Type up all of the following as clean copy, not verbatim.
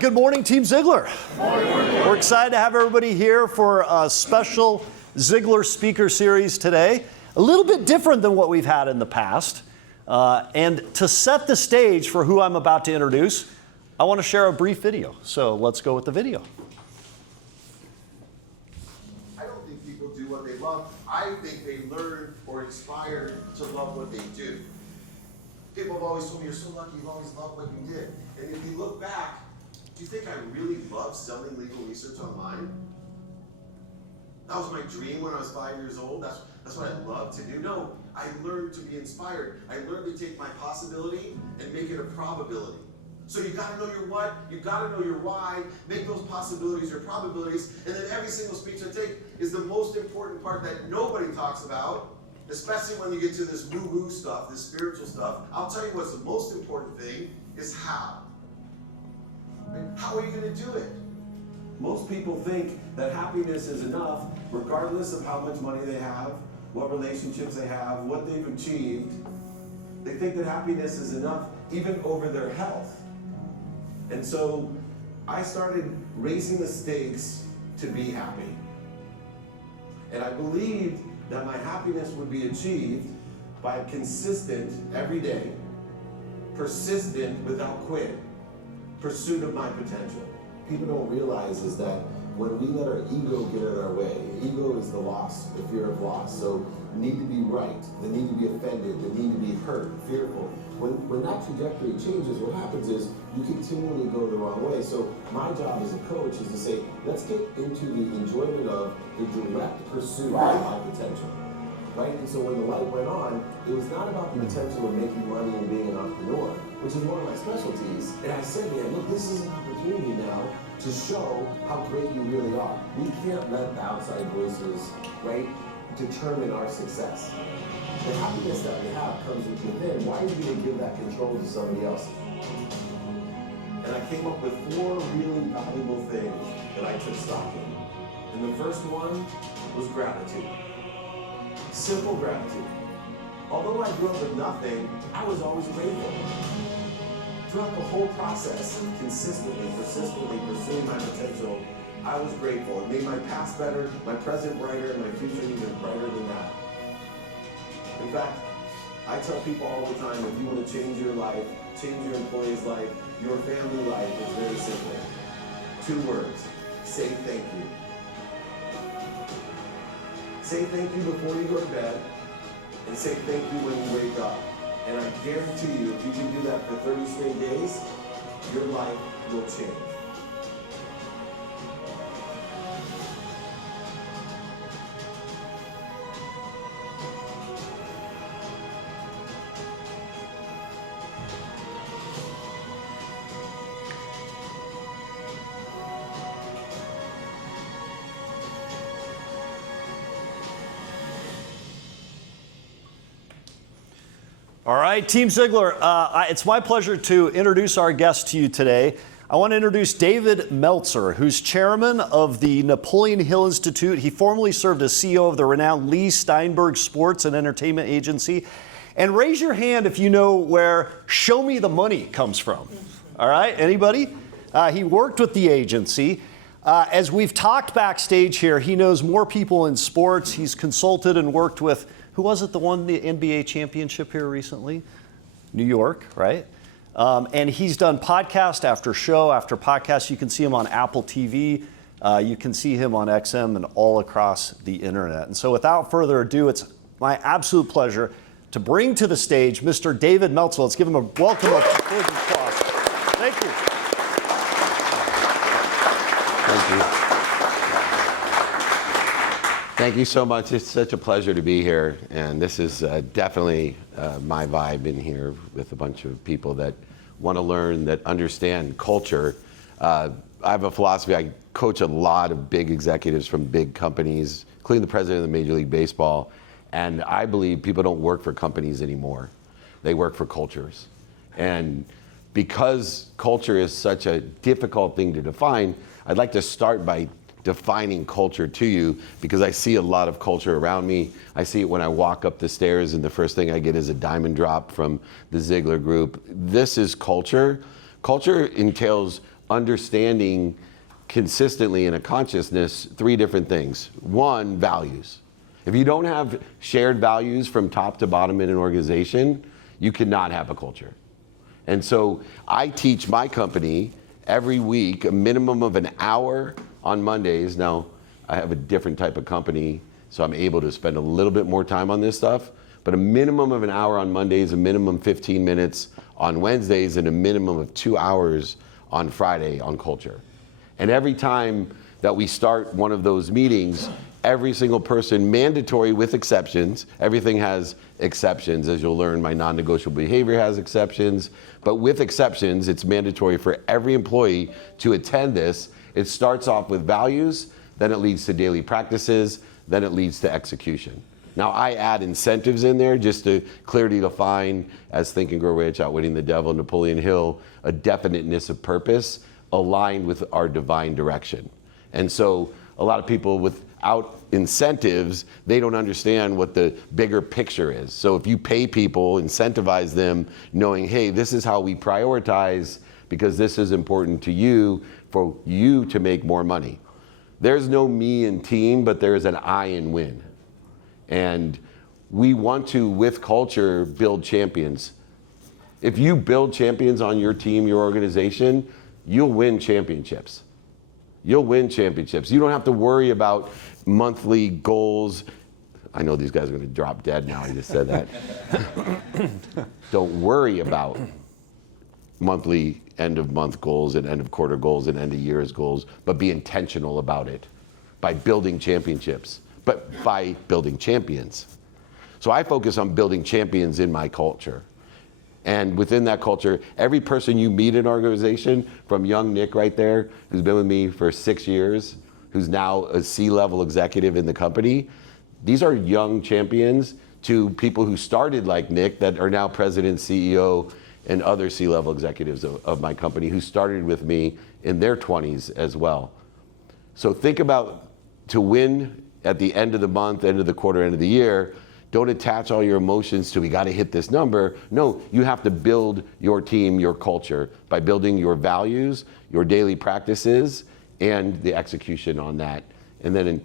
Good morning, Team Zeigler. We're excited to have everybody here for a special Zeigler Speaker series today. A little bit different than what we've had in the past. And to set the stage for who I'm about to introduce, I want to share a brief video. So let's go with the video. I don't think people do what they love. I think they learn or inspired to love what they do. People have always told me, you're so lucky, you've always loved what you did. And if you look back, do you think I really love selling legal research online? That was my dream when I was 5 years old. That's what I loved to do. No, I learned to be inspired. I learned to take my possibility and make it a probability. So you gotta know your what, you gotta know your why, make those possibilities your probabilities, and then every single speech I take is the most important part that nobody talks about, especially when you get to this woo-woo stuff, this spiritual stuff. I'll tell you what's the most important thing is how. How are you going to do it? Most people think that happiness is enough, regardless of how much money they have, what relationships they have, what they've achieved. They think that happiness is enough, even over their health. And so I started raising the stakes to be happy. And I believed that my happiness would be achieved by consistent, every day, persistent without quit pursuit of my potential. People don't realize is that when we let our ego get in our way, ego is the loss, the fear of loss. So need to be right, the need to be offended, the need to be hurt, fearful. When that trajectory changes, what happens is you continually go the wrong way. So my job as a coach is to say, let's get into the enjoyment of the direct pursuit of my potential. Right? And so when the light went on, it was not about the potential of making money and being an entrepreneur, which is one of my specialties. And I said, man, look, this is an opportunity now to show how great you really are. We can't let the outside voices, right, determine our success. The happiness that we have comes from within. Why are you going to give that control to somebody else? And I came up with 4 really valuable things that I took stock in. And the first one was gratitude. Simple gratitude. Although I grew up with nothing, I was always grateful. Throughout the whole process of consistently, persistently pursuing my potential, I was grateful. It made my past better, my present brighter, and my future even brighter than that. In fact, I tell people all the time, if you want to change your life, change your employee's life, your family life, it's very simple. 2 words, say thank you. Say thank you before you go to bed, and say thank you when you wake up. And I guarantee you, if you can do that for 30 straight days, your life will change. All right, Team Zeigler, it's my pleasure to introduce our guest to you today. I want to introduce David Meltzer, who's chairman of the Napoleon Hill Institute. He formerly served as CEO of the renowned Lee Steinberg Sports and Entertainment Agency. And raise your hand if you know where Show Me the Money comes from. All right, anybody? He worked with the agency. As we've talked backstage here, he knows more people in sports. He's consulted and worked with, who was it that won the NBA championship here recently? New York, right? And he's done podcast after show after podcast. You can see him on Apple TV. You can see him on XM and all across the internet. And so without further ado, it's my absolute pleasure to bring to the stage Mr. David Meltzer. Let's give him a welcome of applause. Thank you. Thank you. Thank you so much. It's such a pleasure to be here. And this is definitely my vibe in here with a bunch of people that want to learn, that understand culture. I have a philosophy. I coach a lot of big executives from big companies, including the president of the Major League Baseball. And I believe people don't work for companies anymore. They work for cultures. And because culture is such a difficult thing to define, I'd like to start by defining culture to you, because I see a lot of culture around me. I see it when I walk up the stairs and the first thing I get is a diamond drop from the Zeigler Group. This is culture. Culture entails understanding consistently in a consciousness 3 different things. 1, values. If you don't have shared values from top to bottom in an organization, you cannot have a culture. And so I teach my company every week a minimum of an hour on Mondays. Now, I have a different type of company, so I'm able to spend a little bit more time on this stuff, but a minimum of an hour on Mondays, a minimum 15 minutes on Wednesdays, and a minimum of 2 hours on Friday on culture. And every time that we start one of those meetings, every single person, mandatory with exceptions, everything has exceptions, as you'll learn, my non-negotiable behavior has exceptions, but with exceptions, it's mandatory for every employee to attend this. It starts off with values, then it leads to daily practices, then it leads to execution. Now I add incentives in there just to clearly define, as Think and Grow Rich, Outwitting the Devil, Napoleon Hill, a definiteness of purpose aligned with our divine direction. And so a lot of people without incentives, they don't understand what the bigger picture is. So if you pay people, incentivize them, knowing, hey, this is how we prioritize because this is important to you for you to make more money. There's no me in team, but there is an I in win. And we want to, with culture, build champions. If you build champions on your team, your organization, you'll win championships. You'll win championships. You don't have to worry about monthly goals. I know these guys are going to drop dead now. I just said that. Don't worry about monthly end of month goals and end of quarter goals and end of years goals, but be intentional about it by building championships, but by building champions. So I focus on building champions in my culture. And within that culture, every person you meet in an organization, from young Nick right there, who's been with me for 6 years, who's now a C-level executive in the company, these are young champions to people who started like Nick that are now president, CEO, and other C-level executives of my company who started with me in their 20s as well. So think about, to win at the end of the month, end of the quarter, end of the year, don't attach all your emotions to, we got to hit this number. No, you have to build your team, your culture, by building your values, your daily practices, and the execution on that. And then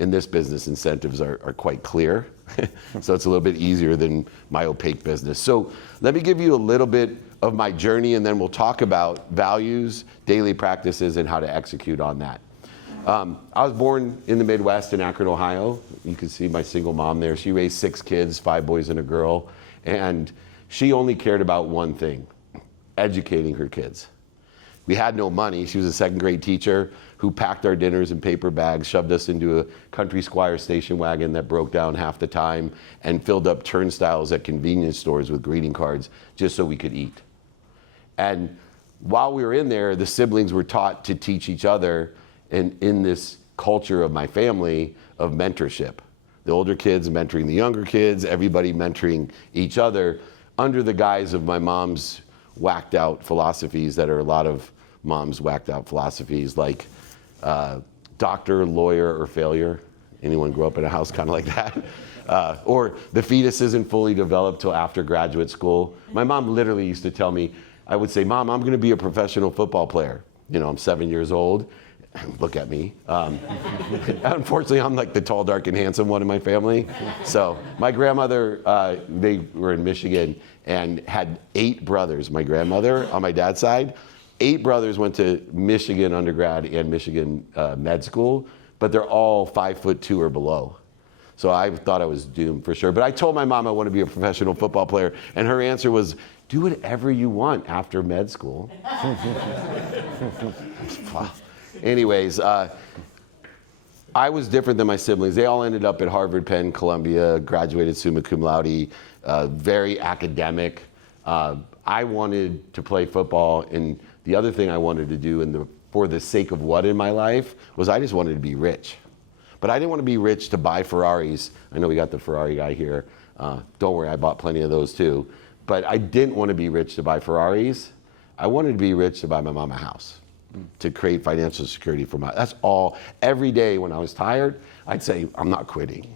in this business, incentives are quite clear. So it's a little bit easier than my opaque business. So let me give you a little bit of my journey, and then we'll talk about values, daily practices, and how to execute on that. I was born in the Midwest in Akron, Ohio. You can see my single mom there. She raised 6 kids, 5 boys and a girl. And she only cared about one thing, educating her kids. We had no money. She was a 2nd grade teacher who packed our dinners in paper bags, shoved us into a Country Squire station wagon that broke down half the time, and filled up turnstiles at convenience stores with greeting cards just so we could eat. And while we were in there, the siblings were taught to teach each other, and in this culture of my family of mentorship. The older kids mentoring the younger kids, everybody mentoring each other under the guise of my mom's whacked out philosophies that are a lot of moms' whacked out philosophies, like doctor, lawyer, or failure. Anyone grow up in a house kind of like that? Or the fetus isn't fully developed till after graduate school. My mom literally used to tell me, I would say, Mom, I'm going to be a professional football player. You know, I'm 7 years old. Look at me. Unfortunately, I'm like the tall, dark, and handsome one in my family. So my grandmother, they were in Michigan and had 8 brothers. My grandmother on my dad's side, 8 brothers went to Michigan undergrad and Michigan med school, but they're all 5'2" or below. So I thought I was doomed for sure. But I told my mom I want to be a professional football player, and her answer was, do whatever you want after med school. Anyways, I was different than my siblings. They all ended up at Harvard, Penn, Columbia, graduated summa cum laude, very academic. I wanted to play football, and the other thing I wanted to do, for the sake of what in my life, was I just wanted to be rich. But I didn't want to be rich to buy Ferraris. I know we got the Ferrari guy here. Don't worry, I bought plenty of those too. But I didn't want to be rich to buy Ferraris. I wanted to be rich to buy my mom a house, to create financial security for that's all. Every day when I was tired, I'd say, I'm not quitting,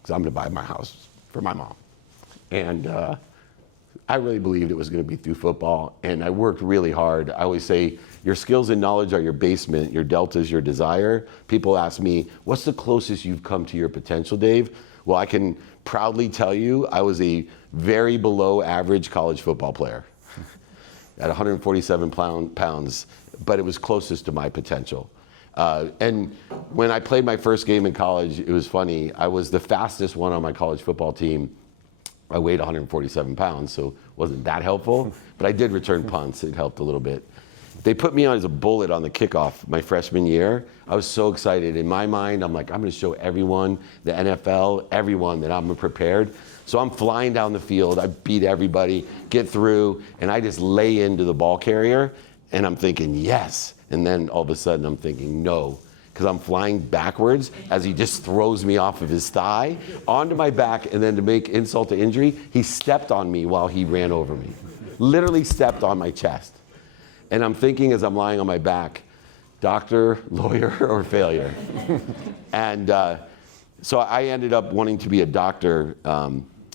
because I'm going to buy my house for my mom. And I really believed it was going to be through football, and I worked really hard. I always say, your skills and knowledge are your basement, your delta is your desire. People ask me, what's the closest you've come to your potential, Dave? Well, I can proudly tell you I was a very below average college football player at 147 pounds, but it was closest to my potential. And when I played my first game in college, it was funny. I was the fastest one on my college football team. I weighed 147 pounds, so it wasn't that helpful, but I did return punts. It helped a little bit. They put me on as a bullet on the kickoff my freshman year. I was so excited. In my mind, I'm like, I'm going to show everyone, the NFL, everyone that I'm prepared. So I'm flying down the field. I beat everybody, get through, and I just lay into the ball carrier, and I'm thinking, yes. And then all of a sudden, I'm thinking, no, because I'm flying backwards as he just throws me off of his thigh onto my back, and then to make insult to injury, he stepped on me while he ran over me. Literally stepped on my chest. And I'm thinking as I'm lying on my back, doctor, lawyer, or failure. And so I ended up wanting to be a doctor.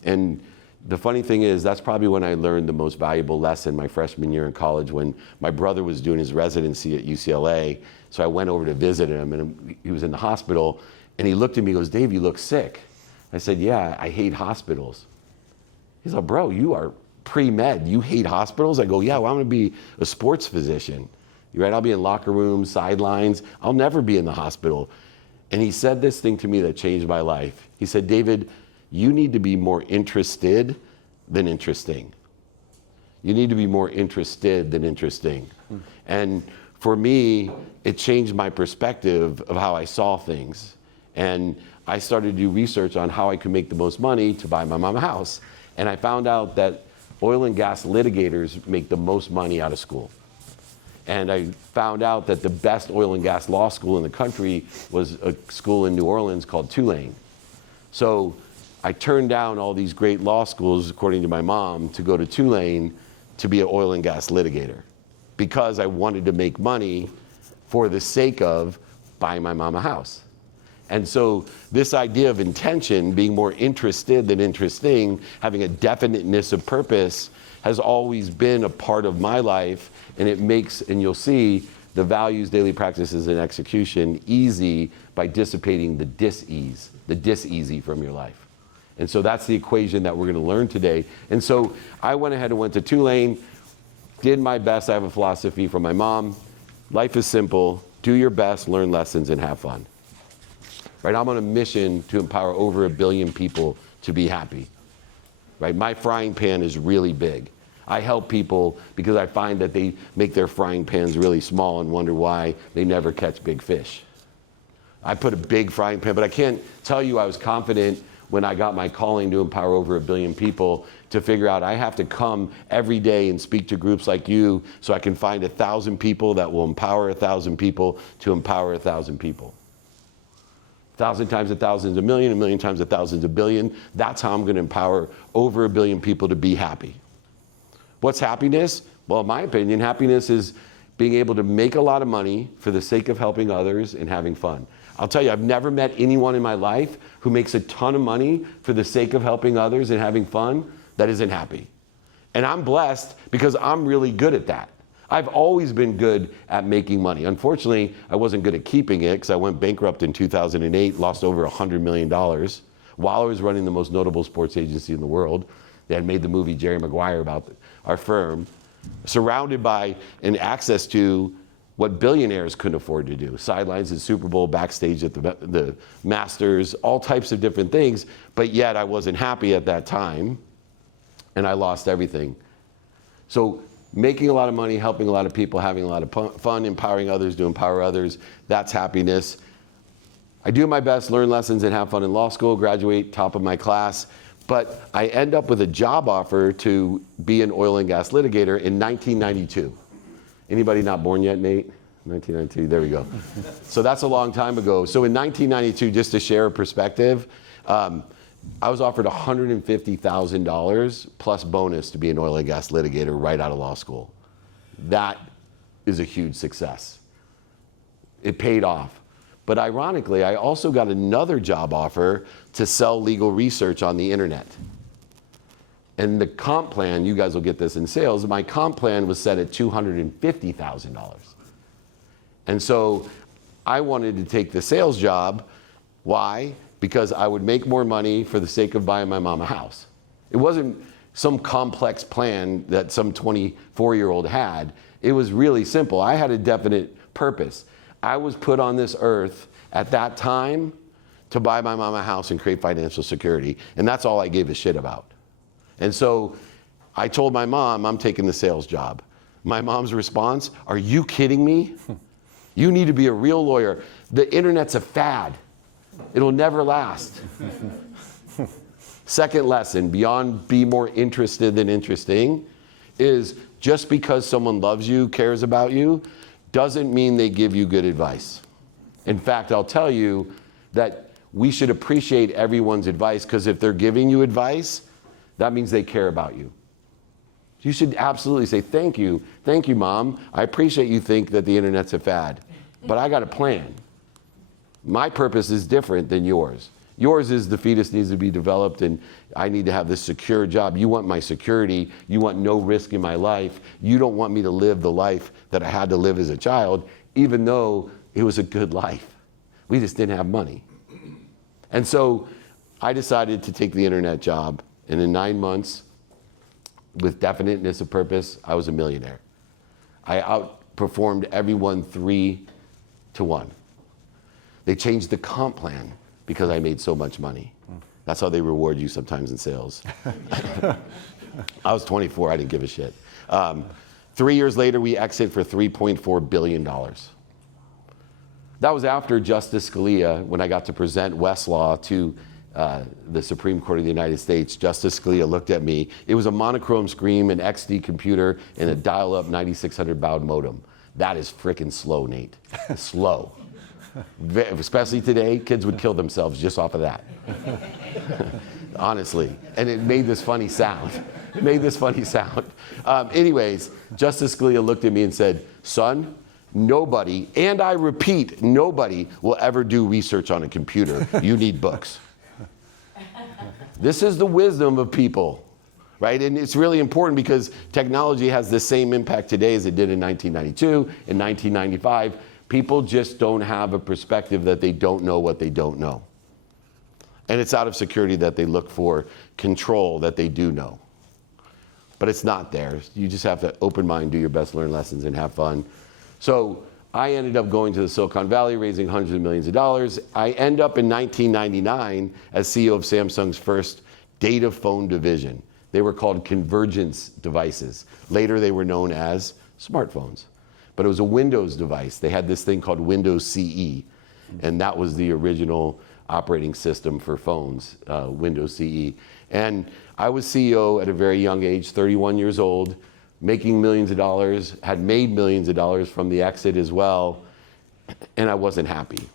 And the funny thing is, that's probably when I learned the most valuable lesson my freshman year in college, when my brother was doing his residency at UCLA. So I went over to visit him, and he was in the hospital, and he looked at me and goes, Dave, you look sick. I said, yeah, I hate hospitals. He's like, bro, you are pre-med, you hate hospitals? I go, yeah, well, I'm gonna be a sports physician. You're right, I'll be in locker rooms, sidelines. I'll never be in the hospital. And he said this thing to me that changed my life. He said, David, you need to be more interested than interesting. You need to be more interested than interesting. And for me, it changed my perspective of how I saw things. And I started to do research on how I could make the most money to buy my mom a house. And I found out that oil and gas litigators make the most money out of school. And I found out that the best oil and gas law school in the country was a school in New Orleans called Tulane. So I turned down all these great law schools, according to my mom, to go to Tulane to be an oil and gas litigator, because I wanted to make money for the sake of buying my mom a house. And so this idea of intention, being more interested than interesting, having a definiteness of purpose, has always been a part of my life, and it makes, and you'll see, the values, daily practices, and execution easy by dissipating the dis-easy from your life. And so that's the equation that we're going to learn today. And so I went ahead and went to Tulane, did my best. I have a philosophy from my mom. Life is simple. Do your best, learn lessons, and have fun. Right? I'm on a mission to empower over 1 billion people to be happy. Right? My frying pan is really big. I help people because I find that they make their frying pans really small and wonder why they never catch big fish. I put a big frying pan, but I can't tell you I was confident when I got my calling to empower over 1 billion people to figure out I have to come every day and speak to groups like you so I can find 1,000 people that will empower 1,000 people to empower 1,000 people. 1,000 times 1,000 is 1,000,000, 1,000,000 times 1,000 is 1,000,000,000. That's how I'm going to empower over 1 billion people to be happy. What's happiness? Well, in my opinion, happiness is being able to make a lot of money for the sake of helping others and having fun. I'll tell you, I've never met anyone in my life who makes a ton of money for the sake of helping others and having fun that isn't happy. And I'm blessed because I'm really good at that. I've always been good at making money. Unfortunately, I wasn't good at keeping it because I went bankrupt in 2008, lost over $100 million while I was running the most notable sports agency in the world. They had made the movie Jerry Maguire about our firm, surrounded by and access to what billionaires couldn't afford to do. Sidelines at Super Bowl, backstage at the Masters, all types of different things, but yet I wasn't happy at that time, and I lost everything. So making a lot of money, helping a lot of people, having a lot of fun, empowering others to empower others, that's happiness. I do my best, learn lessons, and have fun in law school, graduate, top of my class, but I end up with a job offer to be an oil and gas litigator in 1992. Anybody not born yet, Nate? 1992, there we go. So that's a long time ago. So in 1992, just to share a perspective, I was offered $150,000 plus bonus to be an oil and gas litigator right out of law school. That is a huge success. It paid off. But ironically, I also got another job offer to sell legal research on the internet. And the comp plan, you guys will get this in sales, my comp plan was set at $250,000. And so I wanted to take the sales job. Why? Because I would make more money for the sake of buying my mom a house. It wasn't some complex plan that some 24-year-old had. It was really simple. I had a definite purpose. I was put on this earth at that time to buy my mom a house and create financial security. And that's all I gave a shit about. And so I told my mom, I'm taking the sales job. My mom's response, are you kidding me? You need to be a real lawyer. The internet's a fad. It'll never last. Second lesson, beyond be more interested than interesting, is just because someone loves you, cares about you, doesn't mean they give you good advice. In fact, I'll tell you that we should appreciate everyone's advice, because if they're giving you advice, that means they care about you. You should absolutely say, thank you, Mom. I appreciate you think that the internet's a fad, but I got a plan. My purpose is different than yours. Yours is the fetus needs to be developed and I need to have this secure job. You want my security. You want no risk in my life. You don't want me to live the life that I had to live as a child, even though it was a good life. We just didn't have money. And so I decided to take the internet job. And in 9 months, with definiteness of purpose, I was a millionaire. I outperformed everyone 3-1. They changed the comp plan because I made so much money. That's how they reward you sometimes in sales. I was 24, I didn't give a shit. 3 years later, we exit for $3.4 billion. That was after Justice Scalia, when I got to present Westlaw to the Supreme Court of the United States. Justice Scalia looked at me. It was a monochrome screen, an XD computer, and a dial-up 9600 baud modem. That is frickin' slow, Nate. Slow. Especially today, kids would kill themselves just off of that. Honestly. And it made this funny sound. Anyways, Justice Scalia looked at me and said, son, nobody, and I repeat, nobody will ever do research on a computer. You need books. This is the wisdom of people, right? And it's really important because technology has the same impact today as it did in 1992, in 1995. People just don't have a perspective that they don't know what they don't know. And it's out of security that they look for control that they do know. But it's not there. You just have to open mind, do your best, learn lessons, and have fun. So I ended up going to the Silicon Valley, raising hundreds of millions of dollars. I end up in 1999 as CEO of Samsung's first data phone division. They were called convergence devices. Later, they were known as smartphones. But it was a Windows device. They had this thing called Windows CE, and that was the original operating system for phones, Windows CE. And I was CEO at a very young age, 31 years old, making millions of dollars, had made millions of dollars from the exit as well, and I wasn't happy.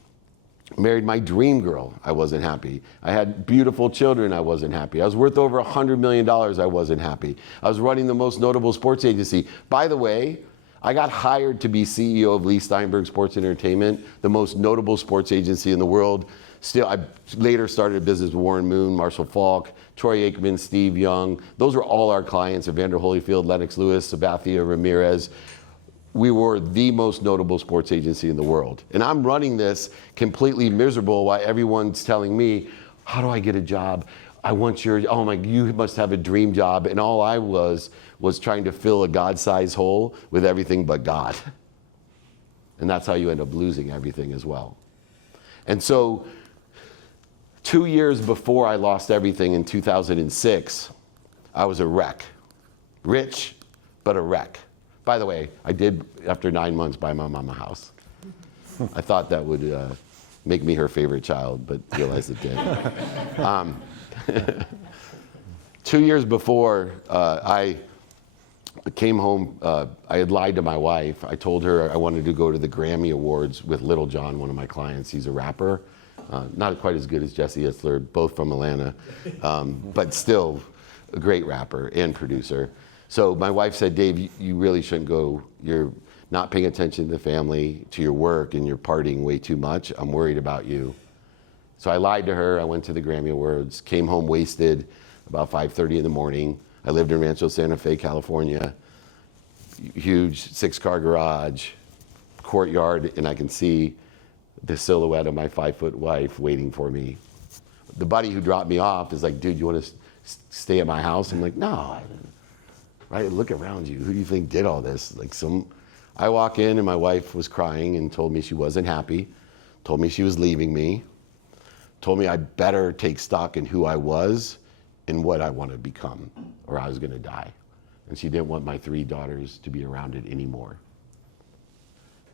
Married my dream girl, I wasn't happy. I had beautiful children, I wasn't happy. I was worth over $100 million, I wasn't happy. I was running the most notable sports agency. By the way, I got hired to be CEO of Lee Steinberg Sports Entertainment, the most notable sports agency in the world. Still, I later started a business with Warren Moon, Marshall Falk, Troy Aikman, Steve Young. Those were all our clients, Evander Holyfield, Lennox Lewis, Sabathia Ramirez. We were the most notable sports agency in the world. And I'm running this completely miserable while everyone's telling me, how do I get a job? I want your, oh my, you must have a dream job. And all I was trying to fill a God-sized hole with everything but God. And that's how you end up losing everything as well. And so 2 years before I lost everything in 2006, I was a wreck. Rich, but a wreck. By the way, I did, after 9 months, buy my mom a house. I thought that would make me her favorite child, but realized it didn't. 2 years before, I came home, I had lied to my wife. I told her I wanted to go to the Grammy Awards with Little John, one of my clients. He's a rapper. Not quite as good as Jesse Itzler, both from Atlanta, but still a great rapper and producer. So my wife said, Dave, you really shouldn't go. You're not paying attention to the family, to your work, and you're partying way too much. I'm worried about you. So I lied to her. I went to the Grammy Awards, came home wasted about 5:30 in the morning. I lived in Rancho Santa Fe, California. Huge 6-car garage, courtyard, and I can see the silhouette of my 5-foot wife waiting for me. The buddy who dropped me off is like, dude, you want to stay at my house? I'm like, no. Right? Look around you. Who do you think did all this? I walk in and my wife was crying and told me she wasn't happy, told me she was leaving me, told me I better take stock in who I was and what I want to become, or I was going to die. And she didn't want my 3 daughters to be around it anymore.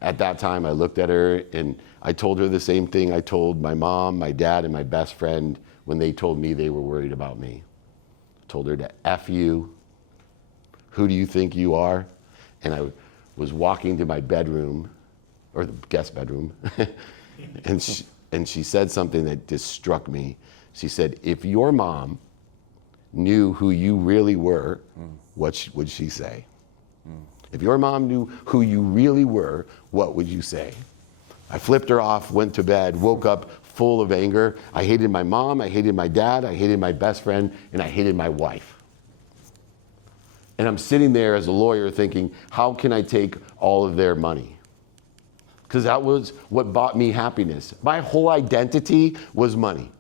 At that time, I looked at her and I told her the same thing I told my mom, my dad, and my best friend when they told me they were worried about me. I told her to F you. Who do you think you are? And I was walking to my bedroom, or the guest bedroom, and she said something that just struck me. She said, if your mom knew who you really were, what would she say? If your mom knew who you really were, what would you say? I flipped her off, went to bed, woke up full of anger. I hated my mom, I hated my dad, I hated my best friend, and I hated my wife. And I'm sitting there as a lawyer thinking, how can I take all of their money? Because that was what bought me happiness. My whole identity was money.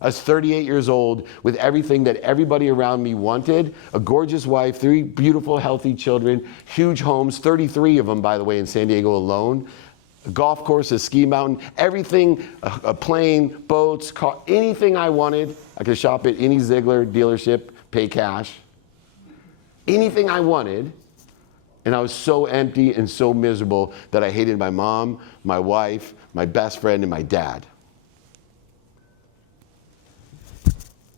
I was 38 years old with everything that everybody around me wanted, a gorgeous wife, 3 beautiful, healthy children, huge homes, 33 of them, by the way, in San Diego alone, a golf course, a ski mountain, everything, a plane, boats, car, anything I wanted. I could shop at any Zeigler dealership, pay cash. Anything I wanted. And I was so empty and so miserable that I hated my mom, my wife, my best friend, and my dad.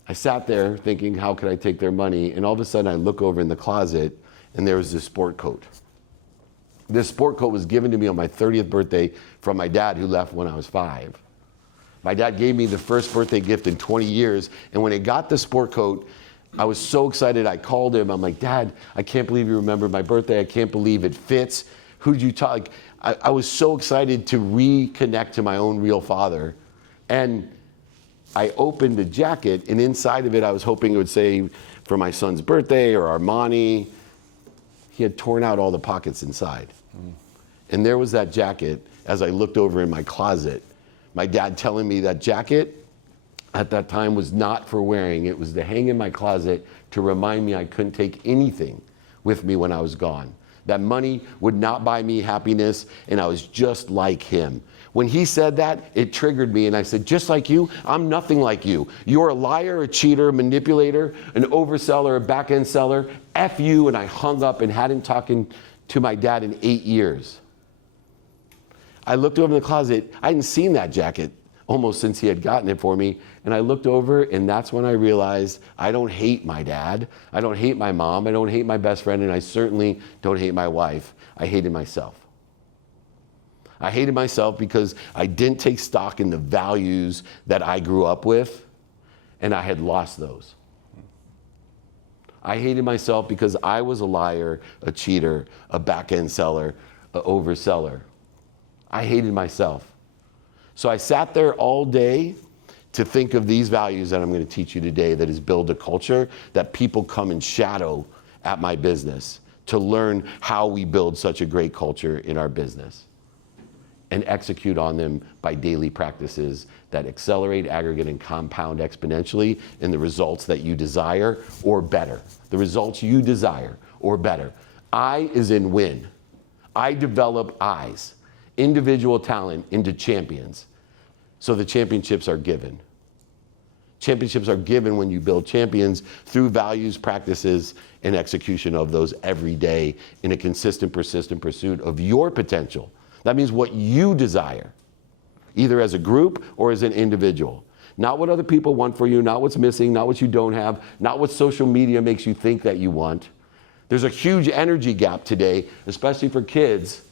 I sat there thinking, how could I take their money? And all of a sudden I look over in the closet and there was this sport coat. This sport coat was given to me on my 30th birthday from my dad, who left when I was 5. My dad gave me the first birthday gift in 20 years. And when I got the sport coat, I was so excited. I called him. I'm like, Dad, I can't believe you remembered my birthday. I can't believe it fits. Who did you talk? I was so excited to reconnect to my own real father. And I opened the jacket, and inside of it, I was hoping it would say for my son's birthday or Armani. He had torn out all the pockets inside. And there was that jacket as I looked over in my closet. My dad telling me that jacket at that time was not for wearing. It was to hang in my closet to remind me I couldn't take anything with me when I was gone. That money would not buy me happiness, and I was just like him. When he said that, it triggered me, and I said, just like you, I'm nothing like you. You're a liar, a cheater, a manipulator, an overseller, a back-end seller. F you, and I hung up and hadn't talked to my dad in 8 years. I looked over in the closet. I hadn't seen that jacket almost since he had gotten it for me, and I looked over, and that's when I realized I don't hate my dad. I don't hate my mom. I don't hate my best friend, and I certainly don't hate my wife. I hated myself. I hated myself because I didn't take stock in the values that I grew up with, and I had lost those. I hated myself because I was a liar, a cheater, a back-end seller, an overseller. I hated myself. So I sat there all day to think of these values that I'm going to teach you today, that is build a culture that people come and shadow at my business, to learn how we build such a great culture in our business and execute on them by daily practices that accelerate, aggregate, and compound exponentially in the results that you desire or better. The results you desire or better. I is in win. I develop I's, individual talent, into champions. So the championships are given. Championships are given when you build champions through values, practices, and execution of those every day in a consistent, persistent pursuit of your potential. That means what you desire, either as a group or as an individual. Not what other people want for you, not what's missing, not what you don't have, not what social media makes you think that you want. There's a huge energy gap today, especially for kids,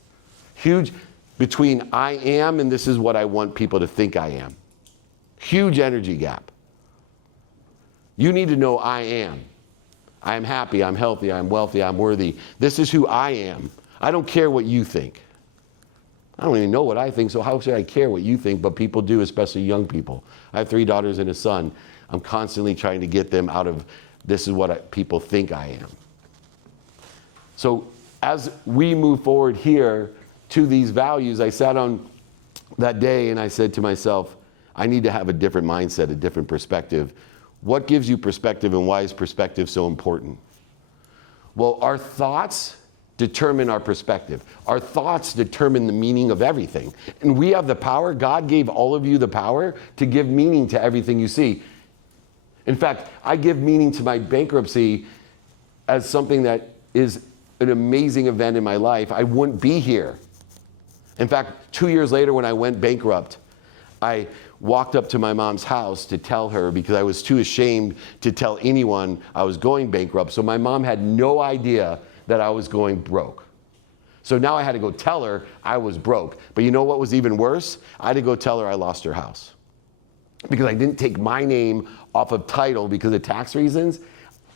huge between I am and this is what I want people to think I am. Huge energy gap. You need to know I am. I am happy, I'm healthy, I'm wealthy, I'm worthy. This is who I am. I don't care what you think. I don't even know what I think, so how should I care what you think? But people do, especially young people. I have 3 daughters and a son. I'm constantly trying to get them out of This is what people think I am. So as we move forward here to these values, I sat on that day and I said to myself, I need to have a different mindset, a different perspective. What gives you perspective, and why is perspective so important? Well, our thoughts determine our perspective. Our thoughts determine the meaning of everything. And we have the power. God gave all of you the power to give meaning to everything you see. In fact, I give meaning to my bankruptcy as something that is an amazing event in my life. I wouldn't be here. In fact, 2 years later when I went bankrupt, I walked up to my mom's house to tell her, because I was too ashamed to tell anyone I was going bankrupt. So my mom had no idea that I was going broke. So now I had to go tell her I was broke. But you know what was even worse? I had to go tell her I lost her house. Because I didn't take my name off of title because of tax reasons.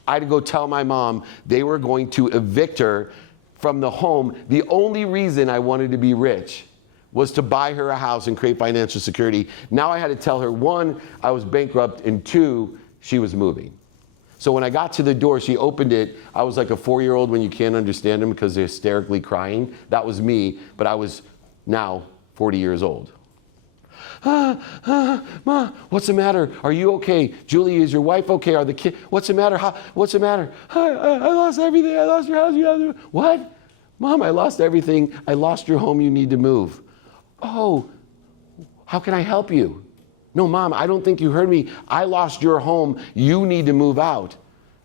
I had to go tell my mom they were going to evict her from the home. The only reason I wanted to be rich was to buy her a house and create financial security. Now I had to tell her, one, I was bankrupt, and two, she was moving. So when I got to the door, she opened it. I was like a 4-year-old when you can't understand them because they're hysterically crying. That was me, but I was now 40 years old. Ma, what's the matter? Are you okay? Julie, is your wife okay? Are the kids? What's the matter? What's the matter? I lost everything. I lost your house. You have to. What? Mom, I lost everything. I lost your home. You need to move. Oh, how can I help you? No, Mom, I don't think you heard me. I lost your home. You need to move out.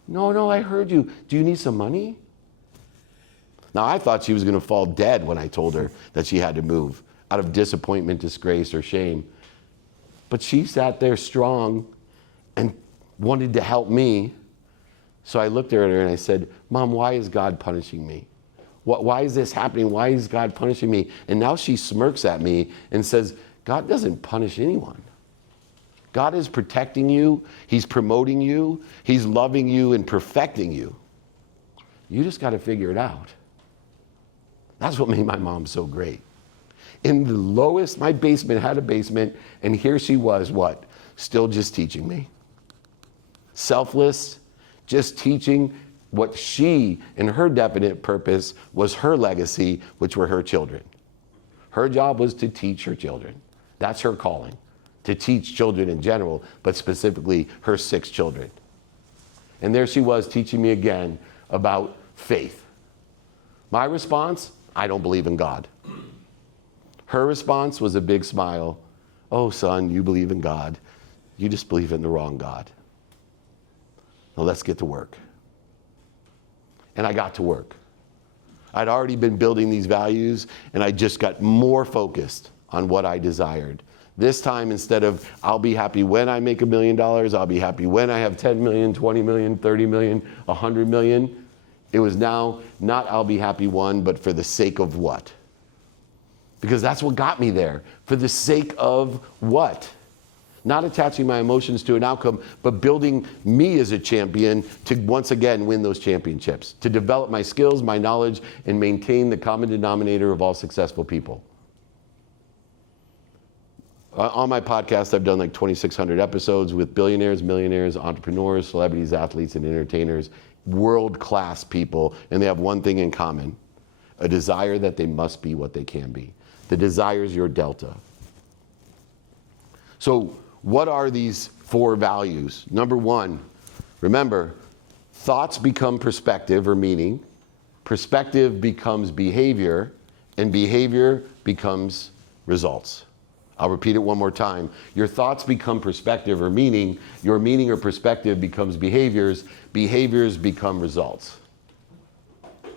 No, I heard you. Do you need some money? Now, I thought she was going to fall dead when I told her that she had to move out of disappointment, disgrace, or shame. But she sat there strong and wanted to help me. So I looked at her and I said, Mom, why is God punishing me? Why is this happening? Why is God punishing me? And now she smirks at me and says, God doesn't punish anyone. God is protecting you. He's promoting you. He's loving you and perfecting you. You just got to figure it out. That's what made my mom so great. In the lowest, my basement had a basement, and here she was, what? Still just teaching me. Selfless, just teaching what she, in her definite purpose, was her legacy, which were her children. Her job was to teach her children. That's her calling, to teach children in general, but specifically her 6 children. And there she was teaching me again about faith. My response, I don't believe in God. Her response was a big smile. Oh, son, you believe in God. You just believe in the wrong God. Now let's get to work. And I got to work. I'd already been building these values, and I just got more focused on what I desired. This time, instead of I'll be happy when I make $1 million, I'll be happy when I have 10 million, 20 million, 30 million, 100 million, it was now not I'll be happy one, but for the sake of what? Because that's what got me there. For the sake of what? Not attaching my emotions to an outcome, but building me as a champion to once again win those championships, to develop my skills, my knowledge, and maintain the common denominator of all successful people. On my podcast, I've done like 2,600 episodes with billionaires, millionaires, entrepreneurs, celebrities, athletes, and entertainers, world-class people, and they have one thing in common, a desire that they must be what they can be. The desire is your delta. So what are these 4 values? Number 1, remember, thoughts become perspective or meaning, perspective becomes behavior, and behavior becomes results. I'll repeat it one more time. Your thoughts become perspective or meaning, your meaning or perspective becomes behaviors, behaviors become results.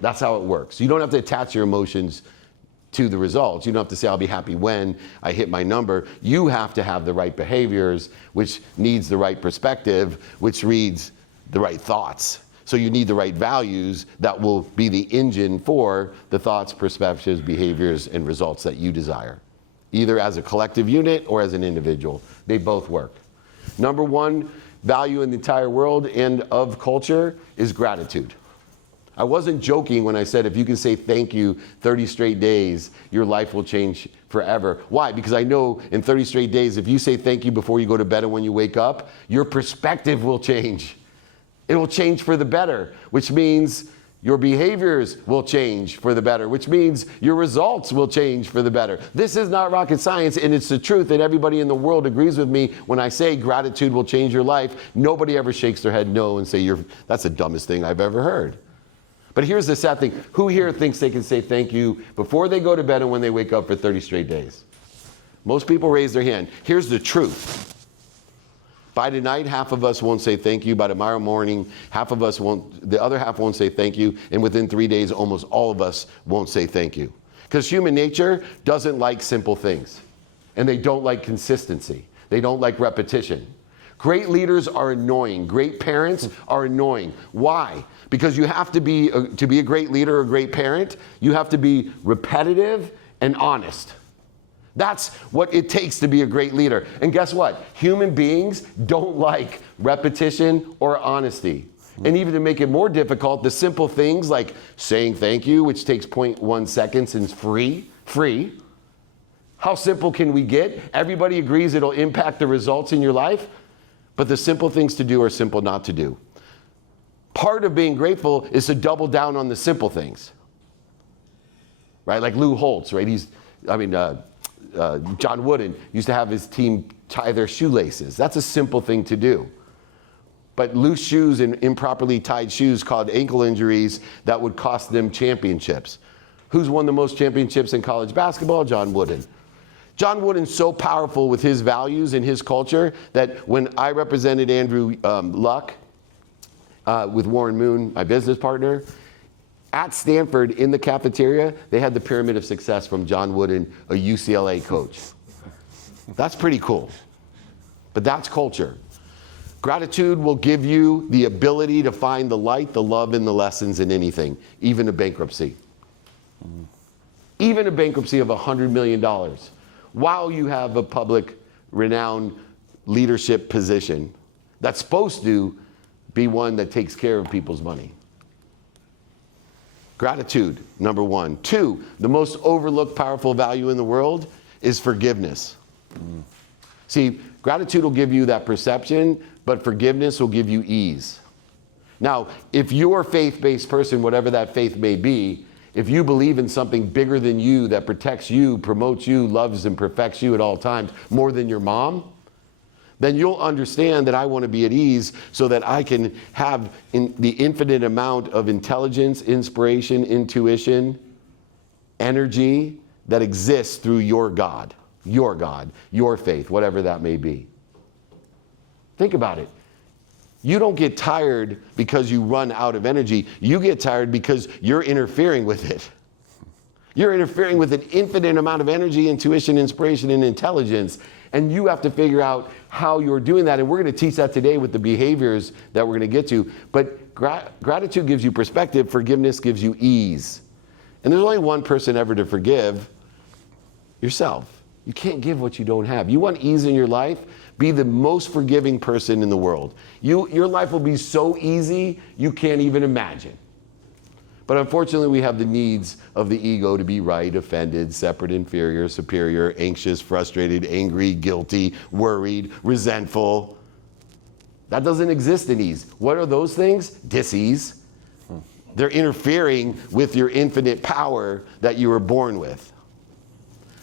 That's how it works. You don't have to attach your emotions to the results. You don't have to say, I'll be happy when I hit my number. You have to have the right behaviors, which needs the right perspective, which reads the right thoughts. So you need the right values that will be the engine for the thoughts, perspectives, behaviors, and results that you desire, either as a collective unit or as an individual. They both work. Number 1 value in the entire world and of culture is gratitude. I wasn't joking when I said if you can say thank you 30 straight days, your life will change forever. Why? Because I know in 30 straight days, if you say thank you before you go to bed and when you wake up, your perspective will change. It will change for the better, which means your behaviors will change for the better, which means your results will change for the better. This is not rocket science, and it's the truth, and everybody in the world agrees with me when I say gratitude will change your life. Nobody ever shakes their head no and say, that's the dumbest thing I've ever heard. But here's the sad thing. Who here thinks they can say thank you before they go to bed and when they wake up for 30 straight days? Most people raise their hand. Here's the truth. By tonight, half of us won't say thank you. By tomorrow morning, the other half won't say thank you. And within 3 days, almost all of us won't say thank you. Because human nature doesn't like simple things. And they don't like consistency. They don't like repetition. Great leaders are annoying. Great parents are annoying. Why? Because you have to be a great leader or a great parent, you have to be repetitive and honest. That's what it takes to be a great leader. And guess what? Human beings don't like repetition or honesty. And even to make it more difficult, the simple things like saying thank you, which takes 0.1 seconds and is free. How simple can we get? Everybody agrees it'll impact the results in your life, but the simple things to do are simple not to do. Part of being grateful is to double down on the simple things. Right? Like Lou Holtz, right? John Wooden used to have his team tie their shoelaces. That's a simple thing to do. But loose shoes and improperly tied shoes caused ankle injuries that would cost them championships. Who's won the most championships in college basketball? John Wooden. John Wooden's so powerful with his values and his culture that when I represented Andrew Luck with Warren Moon, my business partner, at Stanford, in the cafeteria, they had the Pyramid of Success from John Wooden, a UCLA coach. That's pretty cool. But that's culture. Gratitude will give you the ability to find the light, the love, and the lessons in anything, even a bankruptcy. Even a bankruptcy of $100 million, while you have a public, renowned leadership position that's supposed to be one that takes care of people's money. Gratitude, number one. 2, the most overlooked powerful value in the world is forgiveness. See, gratitude will give you that perception, but forgiveness will give you ease. Now, if you're a faith-based person, whatever that faith may be, if you believe in something bigger than you that protects you, promotes you, loves and perfects you at all times, more than your mom, then you'll understand that I want to be at ease so that I can have the infinite amount of intelligence, inspiration, intuition, energy that exists through your God, your faith, whatever that may be. Think about it. You don't get tired because you run out of energy. You get tired because you're interfering with it. You're interfering with an infinite amount of energy, intuition, inspiration, and intelligence. And you have to figure out how you're doing that. And we're going to teach that today with the behaviors that we're going to get to. But gratitude gives you perspective. Forgiveness gives you ease. And there's only one person ever to forgive: yourself. You can't give what you don't have. You want ease in your life? Be the most forgiving person in the world. Your life will be so easy, you can't even imagine. But unfortunately, we have the needs of the ego to be right, offended, separate, inferior, superior, anxious, frustrated, angry, guilty, worried, resentful. That doesn't exist in ease. What are those things? Dis-ease. They're interfering with your infinite power that you were born with.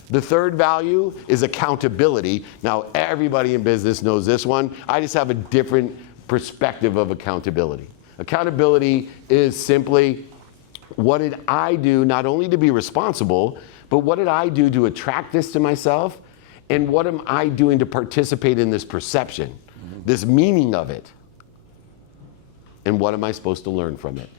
The third value is accountability. Now, everybody in business knows this one. I just have a different perspective of accountability. Accountability is simply, what did I do not only to be responsible, but what did I do to attract this to myself? And what am I doing to participate in this perception, this meaning of it? And what am I supposed to learn from it?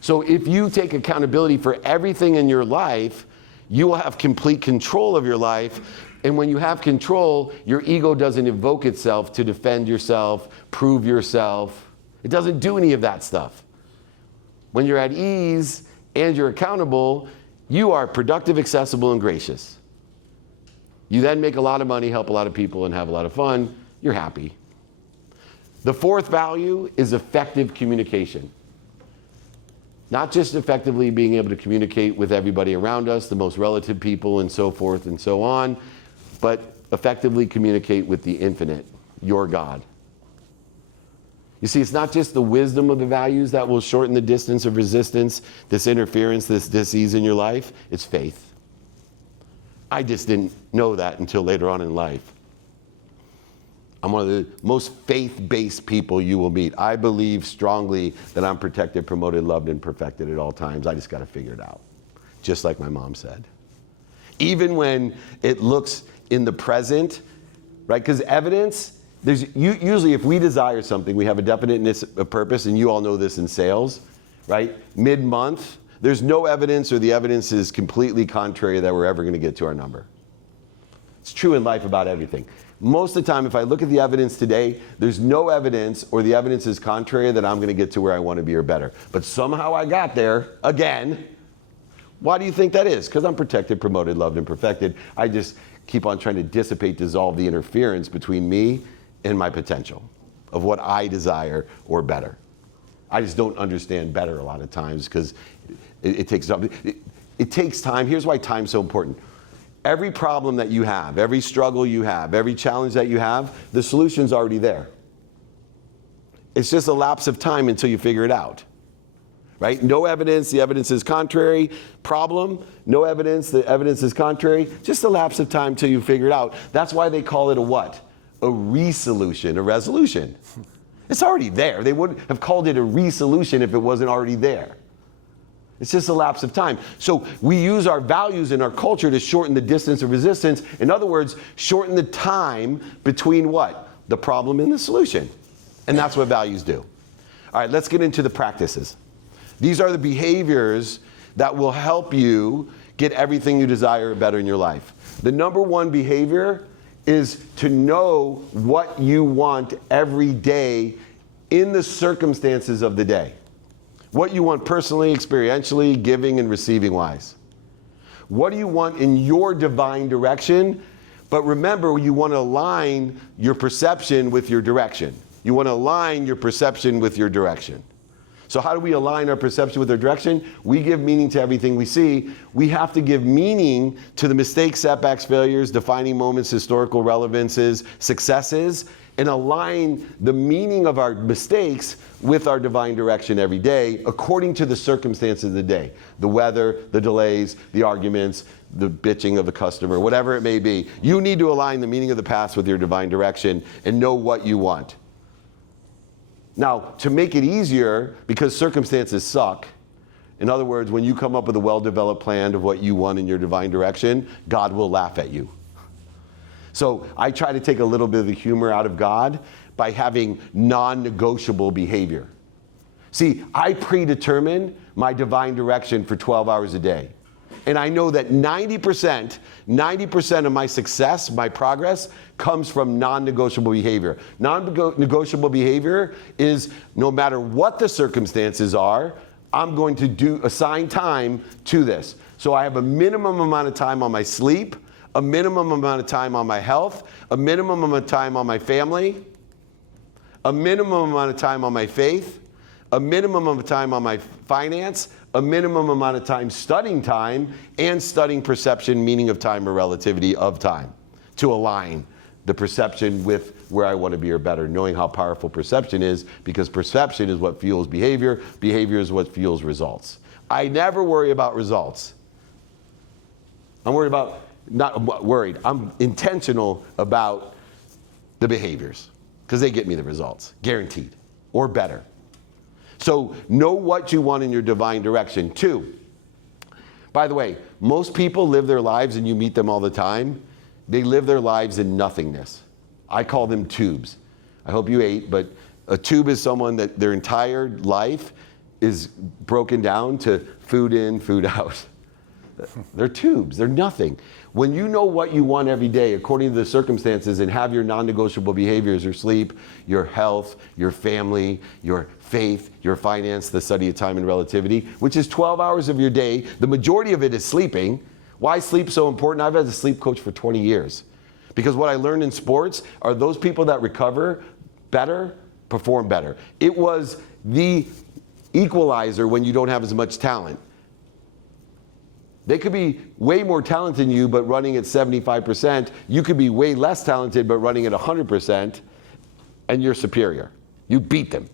So if you take accountability for everything in your life, you will have complete control of your life. And when you have control, your ego doesn't evoke itself to defend yourself, prove yourself. It doesn't do any of that stuff. When you're at ease and you're accountable, you are productive, accessible, and gracious. You then make a lot of money, help a lot of people, and have a lot of fun. You're happy. The fourth value is effective communication. Not just effectively being able to communicate with everybody around us, the most relative people, and so forth and so on, but effectively communicate with the infinite, your God. You see, it's not just the wisdom of the values that will shorten the distance of resistance, this interference, this dis-ease in your life. It's faith. I just didn't know that until later on in life. I'm one of the most faith-based people you will meet. I believe strongly that I'm protected, promoted, loved, and perfected at all times. I just got to figure it out, just like my mom said. Even when it looks in the present, right? Because evidence, usually if we desire something, we have a definiteness of purpose, and you all know this in sales, right? Mid-month, there's no evidence, or the evidence is completely contrary that we're ever going to get to our number. It's true in life about everything. Most of the time, if I look at the evidence today, there's no evidence, or the evidence is contrary, that I'm going to get to where I want to be or better. But somehow I got there again. Why do you think that is? Because I'm protected, promoted, loved, and perfected. I just keep on trying to dissipate, dissolve the interference between me and my potential of what I desire or better. I just don't understand better a lot of times because it takes time. It takes time. Here's why time's so important. Every problem that you have, every struggle you have, every challenge that you have, the solution's already there. It's just a lapse of time until you figure it out. Right? No evidence, the evidence is contrary. Problem, no evidence, the evidence is contrary. Just a lapse of time till you figure it out. That's why they call it a what? A resolution, a resolution. It's already there. They wouldn't have called it a resolution if it wasn't already there. It's just a lapse of time. So we use our values and our culture to shorten the distance of resistance. In other words, shorten the time between what? The problem and the solution. And that's what values do. All right, let's get into the practices. These are the behaviors that will help you get everything you desire better in your life. The number one behavior is to know what you want every day in the circumstances of the day. What you want personally, experientially, giving and receiving wise. What do you want in your divine direction? But remember, you want to align your perception with your direction. You want to align your perception with your direction. So how do we align our perception with our direction? We give meaning to everything we see. We have to give meaning to the mistakes, setbacks, failures, defining moments, historical relevances, successes, and align the meaning of our mistakes with our divine direction every day according to the circumstances of the day. The weather, the delays, the arguments, the bitching of the customer, whatever it may be. You need to align the meaning of the past with your divine direction and know what you want. Now, to make it easier, because circumstances suck, in other words, when you come up with a well-developed plan of what you want in your divine direction, God will laugh at you. So I try to take a little bit of the humor out of God by having non-negotiable behavior. See, I predetermine my divine direction for 12 hours a day. And I know that 90% of my success, my progress, comes from non-negotiable behavior. Non-negotiable behavior is no matter what the circumstances are, I'm going to assign time to this. So I have a minimum amount of time on my sleep, a minimum amount of time on my health, a minimum amount of time on my family, a minimum amount of time on my faith, a minimum amount of time on my finance, a minimum amount of time, and studying perception, meaning of time or relativity of time, to align the perception with where I want to be or better, knowing how powerful perception is, because perception is what fuels behavior, behavior is what fuels results. I never worry about results. I'm intentional about the behaviors, because they get me the results, guaranteed, or better. So know what you want in your divine direction. 2, by the way, most people live their lives, and you meet them all the time, they live their lives in nothingness. I call them tubes. I hope you ate, but a tube is someone that their entire life is broken down to food in, food out. They're tubes, they're nothing. When you know what you want every day according to the circumstances and have your non-negotiable behaviors, your sleep, your health, your family, your faith, your finance, the study of time and relativity, which is 12 hours of your day, the majority of it is sleeping. Why is sleep so important? I've had a sleep coach for 20 years. Because what I learned in sports are those people that recover better, perform better. It was the equalizer when you don't have as much talent. They could be way more talented than you, but running at 75%. You could be way less talented, but running at 100%, and you're superior. You beat them.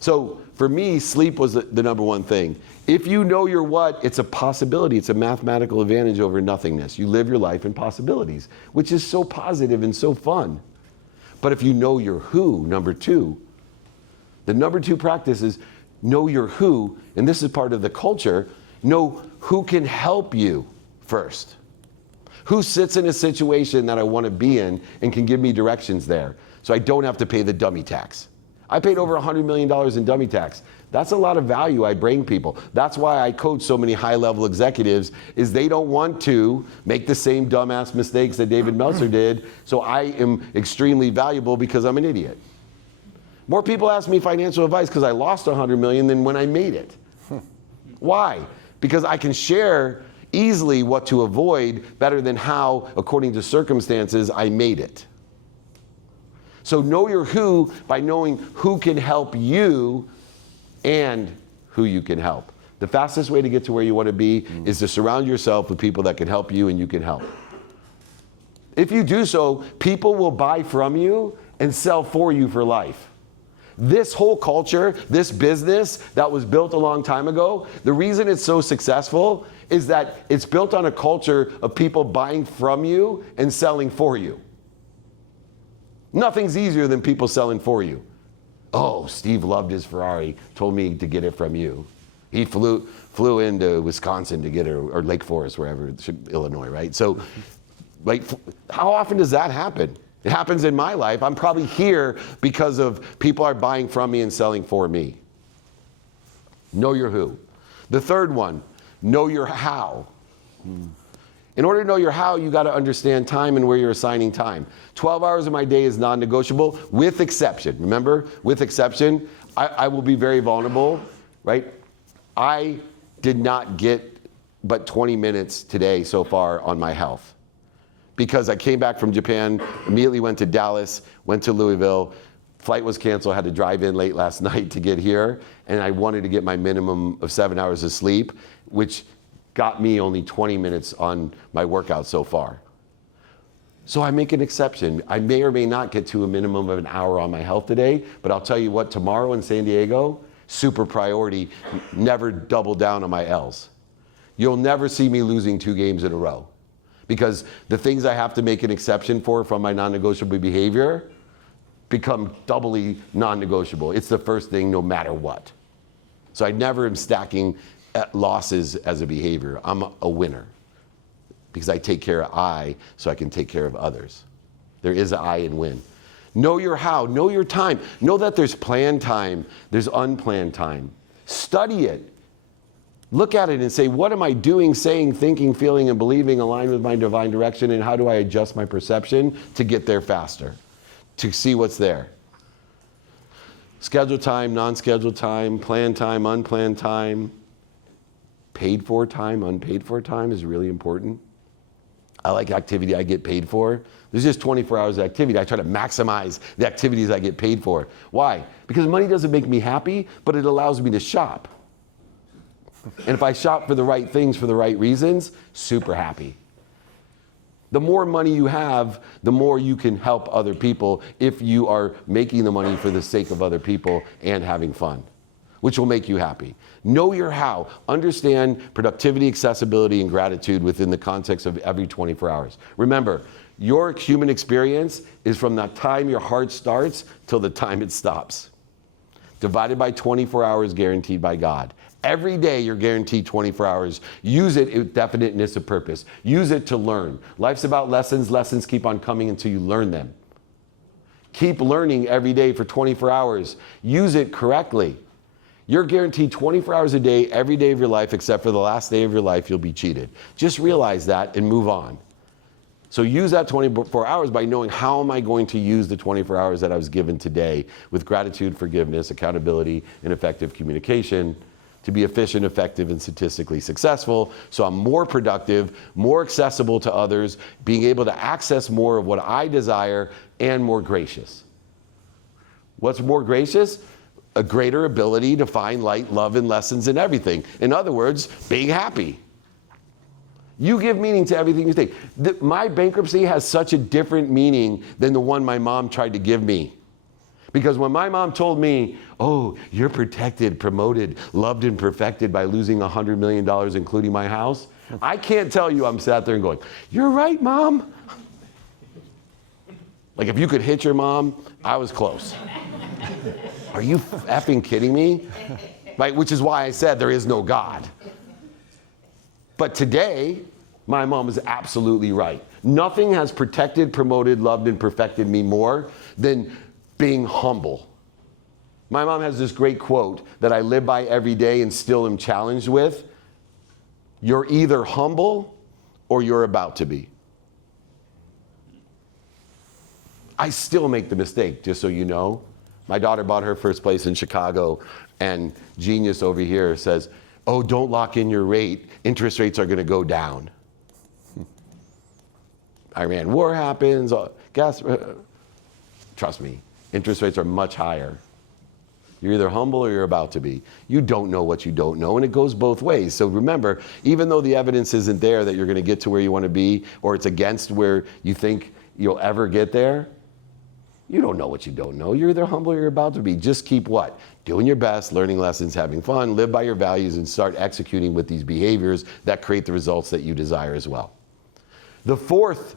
So for me, sleep was the number one thing. If you know your what, it's a possibility. It's a mathematical advantage over nothingness. You live your life in possibilities, which is so positive and so fun. But if you know your who, number two, the number two practice is know your who, and this is part of the culture, know who can help you first. Who sits in a situation that I want to be in and can give me directions there so I don't have to pay the dummy tax. I paid over $100 million in dummy tax. That's a lot of value I bring people. That's why I coach so many high-level executives, is they don't want to make the same dumbass mistakes that David Meltzer did, so I am extremely valuable because I'm an idiot. More people ask me financial advice because I lost $100 million than when I made it. Why? Because I can share easily what to avoid better than how, according to circumstances, I made it. So know your who by knowing who can help you and who you can help. The fastest way to get to where you want to be is to surround yourself with people that can help you and you can help. If you do so, people will buy from you and sell for you for life. This whole culture, this business that was built a long time ago, the reason it's so successful is that it's built on a culture of people buying from you and selling for you. Nothing's easier than people selling for you. Oh, Steve loved his Ferrari, told me to get it from you. He flew into Wisconsin to get it, or Lake Forest, wherever, Illinois, right? So, like, how often does that happen? It happens in my life. I'm probably here because of people are buying from me and selling for me. Know your who. The third one, know your how. In order to know your how, you got to understand time and where you're assigning time. 12 hours of my day is non-negotiable, with exception. Remember, with exception, I will be very vulnerable, right? I did not get but 20 minutes today so far on my health, because I came back from Japan, immediately went to Dallas, went to Louisville. Flight was canceled, had to drive in late last night to get here, and I wanted to get my minimum of 7 hours of sleep, which got me only 20 minutes on my workout so far. So I make an exception. I may or may not get to a minimum of an hour on my health today, but I'll tell you what, tomorrow in San Diego, super priority, never double down on my L's. You'll never see me losing 2 games in a row, because the things I have to make an exception for from my non-negotiable behavior become doubly non-negotiable. It's the first thing no matter what. So I never am stacking losses as a behavior. I'm a winner because I take care of I so I can take care of others. There is an I in win. Know your how, know your time. Know that there's planned time, there's unplanned time. Study it. Look at it and say, what am I doing, saying, thinking, feeling, and believing aligned with my divine direction, and how do I adjust my perception to get there faster, to see what's there? Scheduled time, non-scheduled time, planned time, unplanned time, paid for time, unpaid for time is really important. I like activity I get paid for. There's just 24 hours of activity. I try to maximize the activities I get paid for. Why? Because money doesn't make me happy, but it allows me to shop. And if I shop for the right things for the right reasons, super happy. The more money you have, the more you can help other people if you are making the money for the sake of other people and having fun, which will make you happy. Know your how. Understand productivity, accessibility, and gratitude within the context of every 24 hours. Remember, your human experience is from the time your heart starts till the time it stops. Divided by 24 hours guaranteed by God. Every day you're guaranteed 24 hours. Use it with definiteness of purpose. Use it to learn. Life's about lessons. Lessons keep on coming until you learn them. Keep learning every day for 24 hours. Use it correctly. You're guaranteed 24 hours a day, every day of your life, except for the last day of your life, you'll be cheated. Just realize that and move on. So use that 24 hours by knowing, how am I going to use the 24 hours that I was given today with gratitude, forgiveness, accountability, and effective communication to be efficient, effective, and statistically successful, so I'm more productive, more accessible to others, being able to access more of what I desire, and more gracious. What's more gracious? A greater ability to find light, love, and lessons in everything. In other words, being happy. You give meaning to everything you think. My bankruptcy has such a different meaning than the one my mom tried to give me. Because when my mom told me, oh, you're protected, promoted, loved, and perfected by losing $100 million, including my house, I can't tell you I'm sat there and going, you're right, Mom. Like if you could hit your mom, I was close. Are you effing kidding me? Right, which is why I said there is no God. But today, my mom is absolutely right. Nothing has protected, promoted, loved, and perfected me more than being humble. My mom has this great quote that I live by every day and still am challenged with. You're either humble or you're about to be. I still make the mistake, just so you know. My daughter bought her first place in Chicago, and Genius over here says, oh, don't lock in your rate. Interest rates are going to go down. Iran war happens, trust me, interest rates are much higher. You're either humble or you're about to be. You don't know what you don't know, and it goes both ways. So remember, even though the evidence isn't there that you're going to get to where you want to be, or it's against where you think you'll ever get there, you don't know what you don't know. You're either humble or you're about to be. Just keep what? Doing your best, learning lessons, having fun, live by your values, and start executing with these behaviors that create the results that you desire as well. The fourth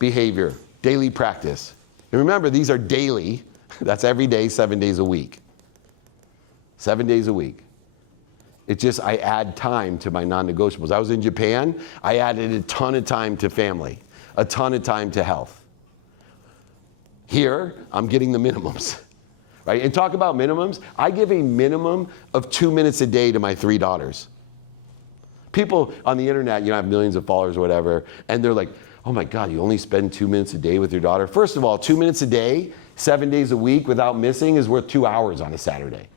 behavior, daily practice. And remember, these are daily. That's every day, 7 days a week. 7 days a week. It's just I add time to my non-negotiables. I was in Japan. I added a ton of time to family, a ton of time to health. Here, I'm getting the minimums. Right? And talk about minimums. I give a minimum of 2 minutes a day to my 3 daughters. People on the internet, have millions of followers or whatever, and they're like, oh my God, you only spend 2 minutes a day with your daughter? First of all, 2 minutes a day, 7 days a week without missing is worth 2 hours on a Saturday.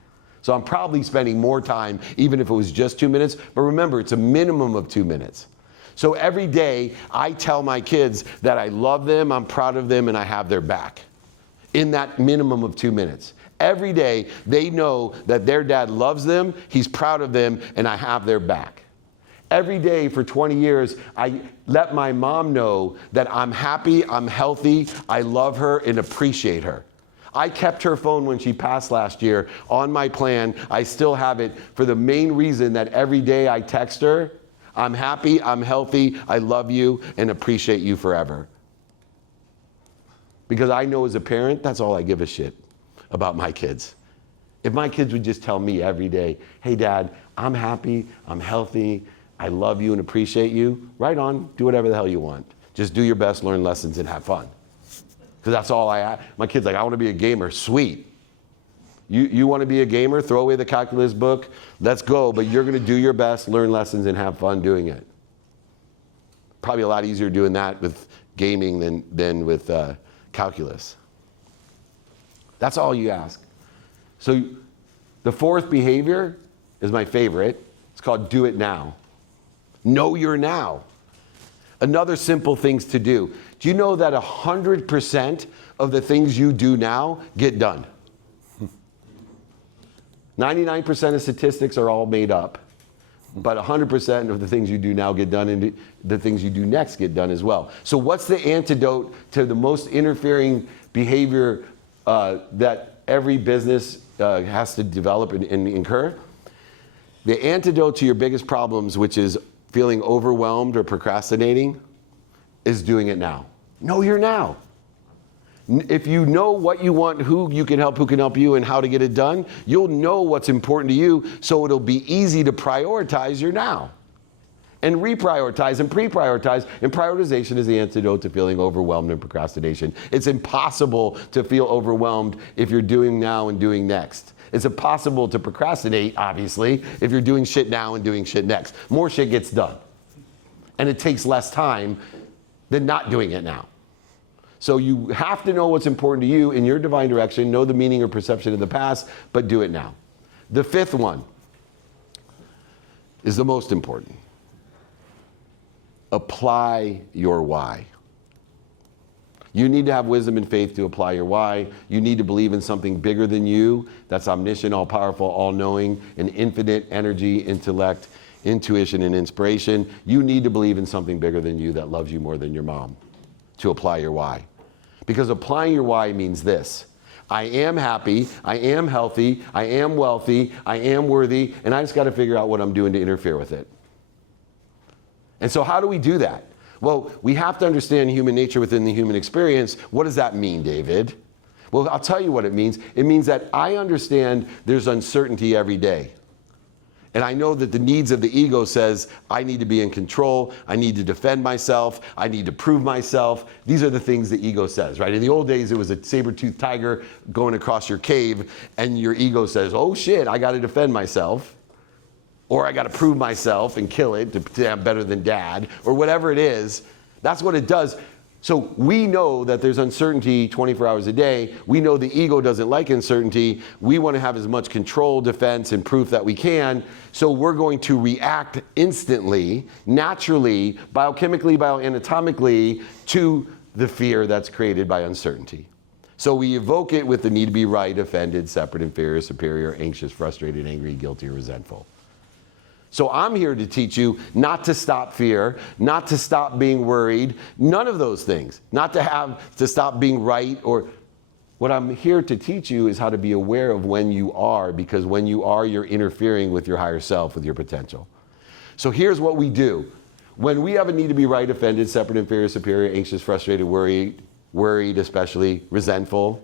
So I'm probably spending more time, even if it was just 2 minutes. But remember, it's a minimum of 2 minutes. So every day, I tell my kids that I love them, I'm proud of them, and I have their back. In that minimum of 2 minutes. Every day, they know that their dad loves them, he's proud of them, and I have their back. Every day for 20 years, I let my mom know that I'm happy, I'm healthy, I love her, and appreciate her. I kept her phone when she passed last year on my plan. I still have it for the main reason that every day I text her, I'm happy, I'm healthy, I love you, and appreciate you forever. Because I know as a parent, that's all I give a shit about my kids. If my kids would just tell me every day, hey Dad, I'm happy, I'm healthy, I love you and appreciate you, right on, do whatever the hell you want. Just do your best, learn lessons, and have fun. Because that's all I have. My kid's like, I want to be a gamer. Sweet. You want to be a gamer? Throw away the calculus book. Let's go. But you're going to do your best, learn lessons, and have fun doing it. Probably a lot easier doing that with gaming than with calculus. That's all you ask. So the fourth behavior is my favorite. It's called do it now. Know your now. Another simple things to do. Do you know that 100% of the things you do now get done? 99% of statistics are all made up, but 100% of the things you do now get done, and the things you do next get done as well. So what's the antidote to the most interfering behavior that every business has to develop and incur? The antidote to your biggest problems, which is feeling overwhelmed or procrastinating, is doing it now. Know your now. If you know what you want, who can help you, and how to get it done, you'll know what's important to you, so it'll be easy to prioritize your now. And reprioritize and pre-prioritize. And prioritization is the antidote to feeling overwhelmed and procrastination. It's impossible to feel overwhelmed if you're doing now and doing next. It's impossible to procrastinate, obviously, if you're doing shit now and doing shit next. More shit gets done. And it takes less time than not doing it now. So you have to know what's important to you in your divine direction, know the meaning or perception of the past, but do it now. The fifth one is the most important. Apply your why. You need to have wisdom and faith to apply your why. You need to believe in something bigger than you that's omniscient, all-powerful, all-knowing, and infinite energy, intellect, intuition, and inspiration. You need to believe in something bigger than you that loves you more than your mom to apply your why. Because applying your why means this. I am happy, I am healthy, I am wealthy, I am worthy, and I just got to figure out what I'm doing to interfere with it. And so how do we do that? Well, we have to understand human nature within the human experience. What does that mean, David? Well, I'll tell you what it means. It means that I understand there's uncertainty every day. And I know that the needs of the ego says, I need to be in control, I need to defend myself, I need to prove myself. These are the things the ego says, right? In the old days, it was a saber-toothed tiger going across your cave, and your ego says, oh shit, I gotta defend myself, or I gotta prove myself and kill it to have better than dad, or whatever it is. That's what it does. So we know that there's uncertainty 24 hours a day. We know the ego doesn't like uncertainty. We want to have as much control, defense, and proof that we can. So we're going to react instantly, naturally, biochemically, bioanatomically, to the fear that's created by uncertainty. So we evoke it with the need to be right, offended, separate, inferior, superior, anxious, frustrated, angry, guilty, or resentful. So I'm here to teach you not to stop fear, not to stop being worried, none of those things. Not to stop being right, or what I'm here to teach you is how to be aware of when you are, because when you are, you're interfering with your higher self, with your potential. So here's what we do. When we have a need to be right, offended, separate, inferior, superior, anxious, frustrated, worried especially, resentful,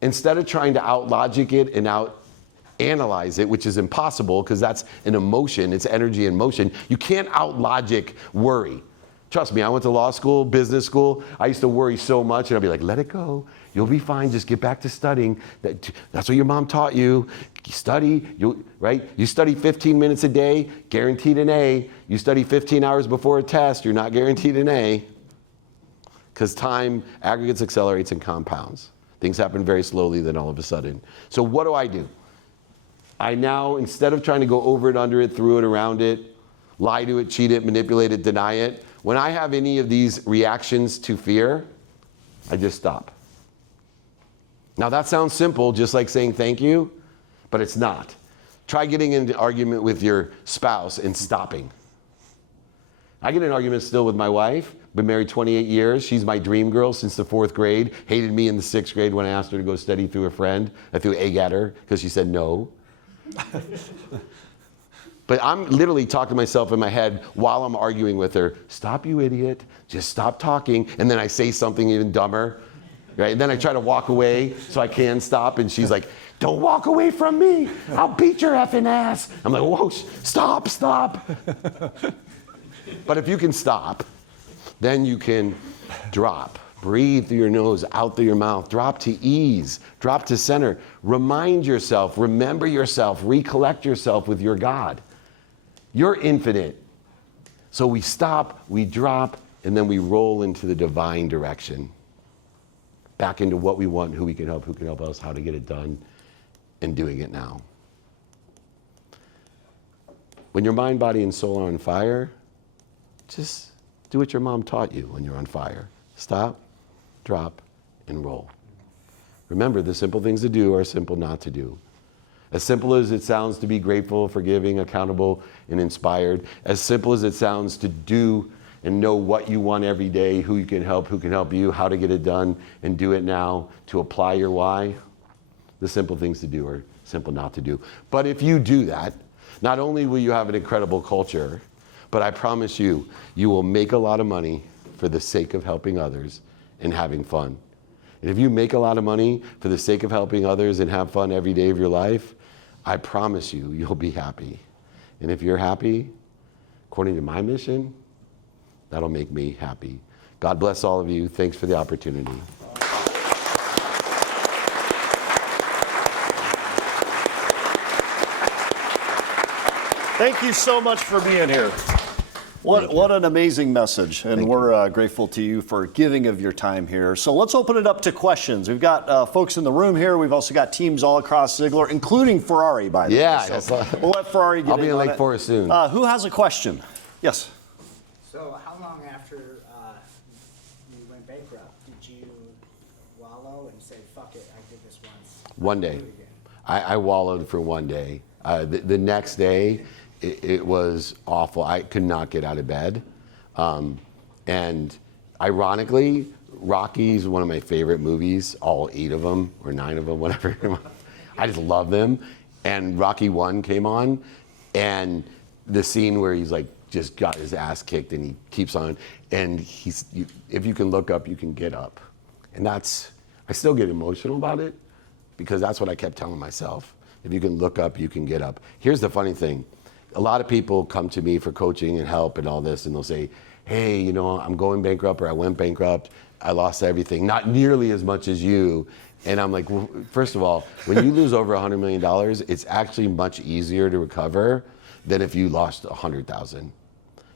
instead of trying to out-logic it and out-analyze it, which is impossible because that's an emotion, it's energy in motion. You can't out-logic worry. Trust me, I went to law school, business school. I used to worry so much, and I'd be like, let it go. You'll be fine. Just get back to studying. That's what your mom taught you. You study, right? You study 15 minutes a day, guaranteed an A. You study 15 hours before a test, you're not guaranteed an A. Because time aggregates, accelerates, and compounds. Things happen very slowly, then all of a sudden. So what do? I now, instead of trying to go over it, under it, through it, around it, lie to it, cheat it, manipulate it, deny it, when I have any of these reactions to fear, I just stop. Now that sounds simple, just like saying thank you, but it's not. Try getting into an argument with your spouse and stopping. I get in arguments still with my wife. Been married 28 years. She's my dream girl since the 4th grade. Hated me in the 6th grade when I asked her to go study through a friend. I threw egg at her because she said no. But I'm literally talking to myself in my head while I'm arguing with her. Stop, you idiot. Just stop talking. And then I say something even dumber. Right? And then I try to walk away so I can stop. And she's like, don't walk away from me. I'll beat your effing ass. I'm like, whoa, stop. But if you can stop, then you can drop. Breathe through your nose, out through your mouth. Drop to ease. Drop to center. Remind yourself, remember yourself, recollect yourself with your God. You're infinite. So we stop, we drop, and then we roll into the divine direction. Back into what we want, who we can help us, how to get it done, and doing it now. When your mind, body, and soul are on fire, just do what your mom taught you when you're on fire. Stop, drop, and roll. Remember, the simple things to do are simple not to do. As simple as it sounds to be grateful, forgiving, accountable, and inspired, as simple as it sounds to do and know what you want every day, who can help you, how to get it done, and do it now, to apply your why, the simple things to do are simple not to do. But if you do that, not only will you have an incredible culture, but I promise you, you will make a lot of money for the sake of helping others and having fun. And if you make a lot of money for the sake of helping others and have fun every day of your life, I promise you, you'll be happy. And if you're happy, according to my mission, that'll make me happy. God bless all of you. Thanks for the opportunity. Thank you so much for being here. What an amazing message, and we're grateful to you for giving of your time here. So let's open it up to questions. We've got folks in the room here. We've also got teams all across Zeigler, including Ferrari, by the way. Yeah, so we'll let Ferrari get in. I'll be in Lake Forest soon. Who has a question? Yes. So how long after you went bankrupt did you wallow and say, fuck it, I did this once? One day. I wallowed for one day. The next day, it was awful. I could not get out of bed. And ironically, Rocky's one of my favorite movies, all 8 of them, or 9 of them, whatever. I just love them. And Rocky 1 came on, and the scene where he's like, just got his ass kicked and he keeps on, and if you can look up, you can get up. And I still get emotional about it, because that's what I kept telling myself. If you can look up, you can get up. Here's the funny thing. A lot of people come to me for coaching and help and all this, and they'll say, hey, you know, I'm going bankrupt, or I went bankrupt, I lost everything, not nearly as much as you. And I'm like, well, first of all, when you lose over $100 million, it's actually much easier to recover than if you lost 100,000.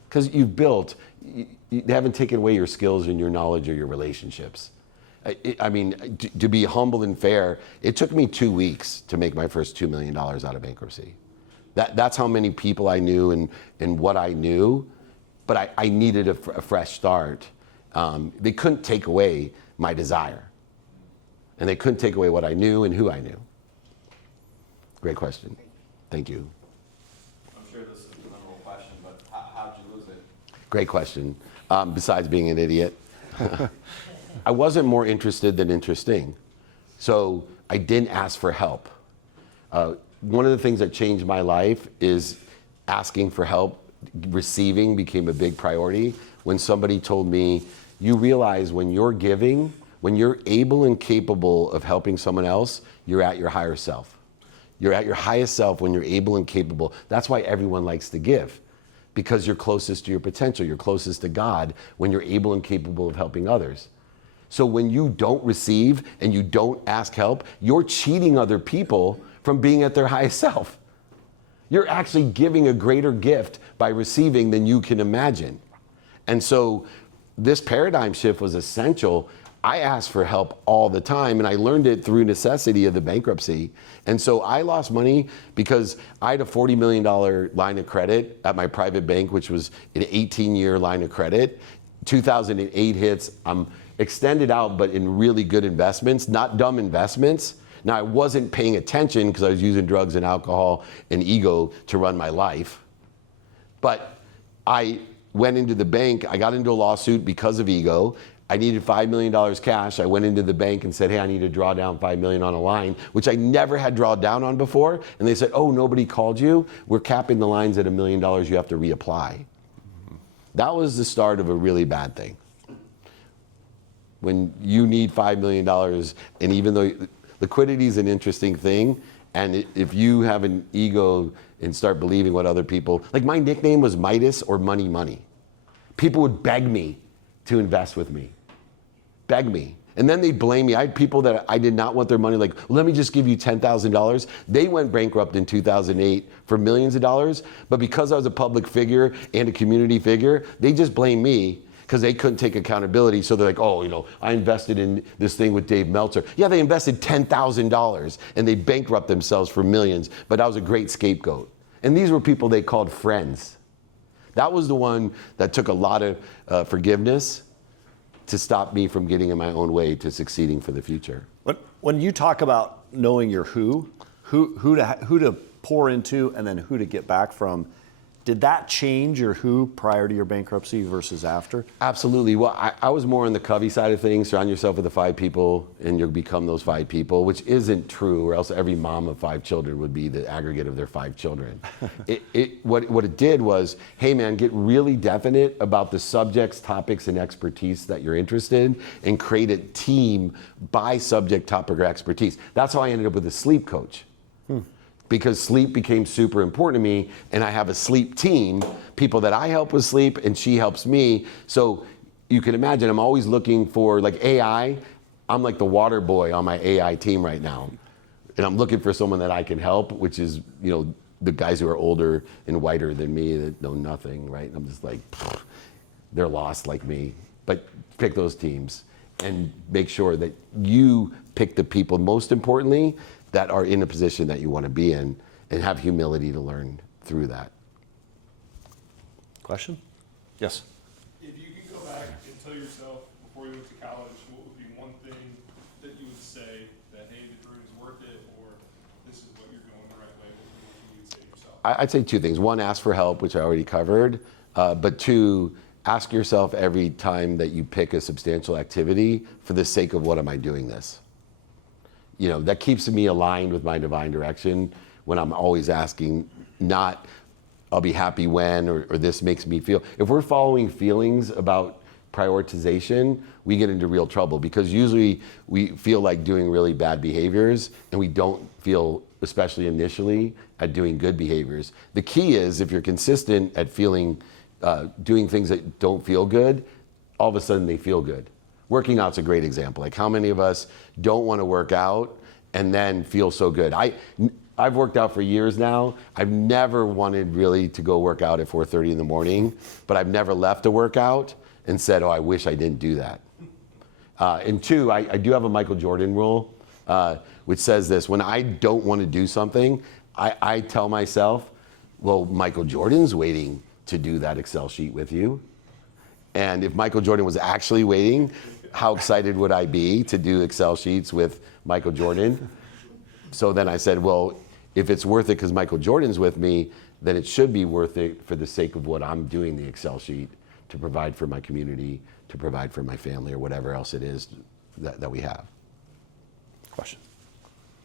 Because you've built, you haven't taken away your skills and your knowledge or your relationships. I mean, to be humble and fair, it took me 2 weeks to make my first $2 million out of bankruptcy. That's how many people I knew and what I knew, but I needed a fresh start. They couldn't take away my desire. And they couldn't take away what I knew and who I knew. Great question. Thank you. I'm sure this is the number one question, but how'd you lose it? Great question. Besides being an idiot. I wasn't more interested than interesting. So I didn't ask for help. One of the things that changed my life is asking for help. Receiving became a big priority. When somebody told me, you realize when you're giving, when you're able and capable of helping someone else, you're at your higher self. You're at your highest self when you're able and capable. That's why everyone likes to give, because you're closest to your potential. You're closest to God when you're able and capable of helping others. So when you don't receive and you don't ask help, you're cheating other people from being at their highest self. You're actually giving a greater gift by receiving than you can imagine. And so this paradigm shift was essential. I asked for help all the time, and I learned it through necessity of the bankruptcy. And so I lost money because I had a $40 million line of credit at my private bank, which was an 18-year line of credit. 2008 hits, I'm extended out, but in really good investments, not dumb investments. Now, I wasn't paying attention because I was using drugs and alcohol and ego to run my life. But I went into the bank, I got into a lawsuit because of ego. I needed $5 million cash. I went into the bank and said, hey, I need to draw down $5 million on a line, which I never had drawn down on before. And they said, oh, nobody called you? We're capping the lines at $1 million, you have to reapply. That was the start of a really bad thing. When you need $5 million, and even though liquidity is an interesting thing, and if you have an ego and start believing what other people, like my nickname was Midas or Money Money. People would beg me to invest with me. Beg me. And then they blame me. I had people that I did not want their money, like, let me just give you $10,000. They went bankrupt in 2008 for millions of dollars, but because I was a public figure and a community figure, they just blamed me because they couldn't take accountability. So they're like, oh, you know, I invested in this thing with Dave Meltzer. Yeah, they invested $10,000 and they bankrupt themselves for millions, but I was a great scapegoat. And these were people they called friends. That was the one that took a lot of forgiveness to stop me from getting in my own way to succeeding for the future. When you talk about knowing your who to pour into and then who to get back from, did that change your who prior to your bankruptcy versus after? Absolutely. Well, I was more on the Covey side of things. Surround yourself with the 5 people and you'll become those 5 people, which isn't true, or else every mom of 5 children would be the aggregate of their 5 children. What it did was, hey man, get really definite about the subjects, topics, and expertise that you're interested in and create a team by subject, topic, or expertise. That's how I ended up with a sleep coach. Because sleep became super important to me, and I have a sleep team, people that I help with sleep, and she helps me. So you can imagine, I'm always looking for, like AI, I'm like the water boy on my AI team right now. And I'm looking for someone that I can help, which is, you know, the guys who are older and whiter than me that know nothing, right? And I'm just like, they're lost like me. But pick those teams and make sure that you pick the people, most importantly, that are in a position that you want to be in, and have humility to learn through that. Question? Yes. If you could go back and tell yourself before you went to college, what would be one thing that you would say that, hey, the dream is worth it, or this is what you're going the right way, what you would say to yourself? I'd say 2 things. 1, ask for help, which I already covered. But 2, ask yourself every time that you pick a substantial activity, for the sake of what am I doing this? You know, that keeps me aligned with my divine direction when I'm always asking, not I'll be happy when, or this makes me feel. If we're following feelings about prioritization, we get into real trouble, because usually we feel like doing really bad behaviors and we don't feel, especially initially, at doing good behaviors. The key is, if you're consistent at feeling, doing things that don't feel good, all of a sudden they feel good. Working out's a great example. Like, how many of us don't want to work out and then feel so good? I've worked out for years now. I've never wanted really to go work out at 4:30 in the morning, but I've never left a workout and said, oh, I wish I didn't do that. And two, I do have a Michael Jordan rule, which says this: when I don't want to do something, I tell myself, well, Michael Jordan's waiting to do that Excel sheet with you. And if Michael Jordan was actually waiting, how excited would I be to do Excel sheets with Michael Jordan? So then I said, well, if it's worth it because Michael Jordan's with me, then it should be worth it for the sake of what I'm doing the Excel sheet to provide for my community, to provide for my family, or whatever else it is that we have. Question.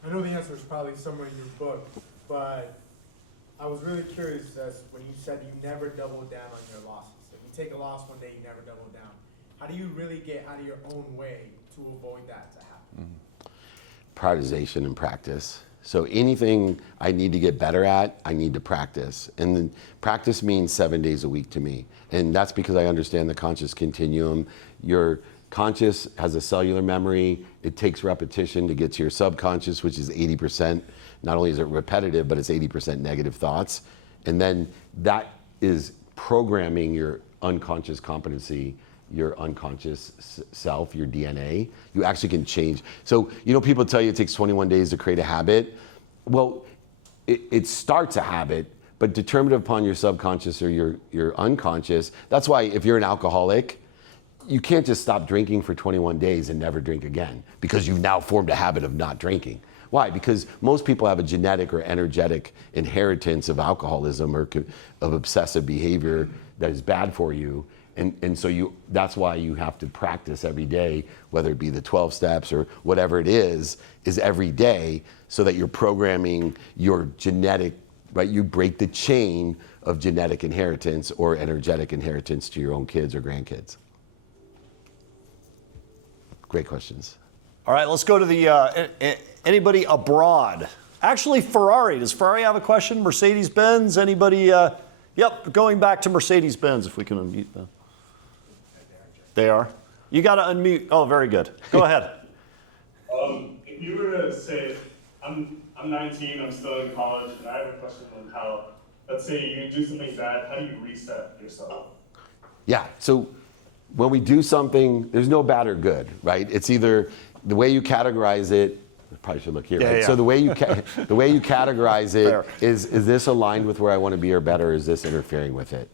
I know the answer is probably somewhere in your book, but I was really curious as when you said you never double down on your losses. If you take a loss one day, you never double down. How do you really get out of your own way to avoid that to happen? Prioritization and practice. So anything I need to get better at, I need to practice. And then practice means 7 days a week to me. And that's because I understand the conscious continuum. Your conscious has a cellular memory. It takes repetition to get to your subconscious, which is 80%. Not only is it repetitive, but it's 80% negative thoughts. And then that is programming your unconscious competency, your unconscious self, your DNA. You actually can change. So, you know, people tell you it takes 21 days to create a habit. Well, it starts a habit, but determined upon your subconscious or your unconscious. That's why if you're an alcoholic, you can't just stop drinking for 21 days and never drink again, because you've now formed a habit of not drinking. Why? Because most people have a genetic or energetic inheritance of alcoholism or of obsessive behavior that is bad for you. And so that's why you have to practice every day, whether it be the 12 steps or whatever it is every day, so that you're programming your genetic, right? You break the chain of genetic inheritance or energetic inheritance to your own kids or grandkids. Great questions. All right, let's go to the anybody abroad. Actually, Ferrari. Does Ferrari have a question? Mercedes-Benz? Anybody? Yep, going back to Mercedes-Benz, if we can unmute them. They are? You got to unmute. Oh, very good. Go ahead. If you were to say, I'm 19, I'm still in college, and I have a question on how, let's say you do something bad, how do you reset yourself? Yeah, so when we do something, there's no bad or good, right? It's either the way you categorize it. I probably should look here, right? Yeah. So the way you categorize it is this aligned with where I want to be or better? Or is this interfering with it?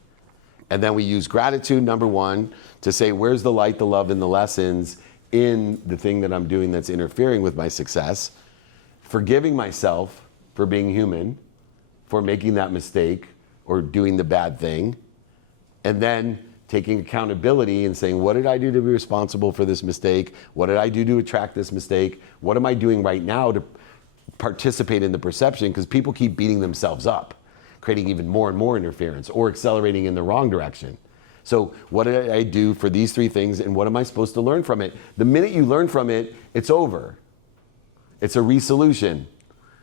And then we use gratitude, number one, to say, where's the light, the love, and the lessons in the thing that I'm doing that's interfering with my success? Forgiving myself for being human, for making that mistake or doing the bad thing. And then taking accountability and saying, what did I do to be responsible for this mistake? What did I do to attract this mistake? What am I doing right now to participate in the perception? Because people keep beating themselves up, creating even more and more interference or accelerating in the wrong direction. So what did I do for these three things, and what am I supposed to learn from it? The minute you learn from it, it's over. It's a resolution.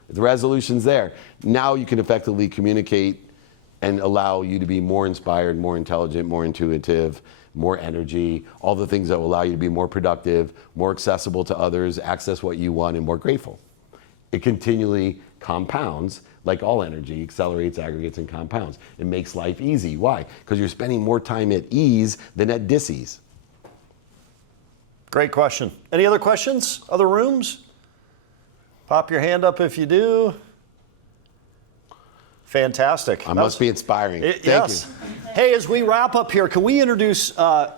The resolution's there. Now you can effectively communicate and allow you to be more inspired, more intelligent, more intuitive, more energy, all the things that will allow you to be more productive, more accessible to others, access what you want, and more grateful. It continually compounds, like all energy, accelerates, aggregates, and compounds. It makes life easy. Why? Because you're spending more time at ease than at dis-ease. Great question. Any other questions? Other rooms? Pop your hand up if you do. Fantastic. I must be inspiring. Thank yes. you. Hey, as we wrap up here, can we introduce, We had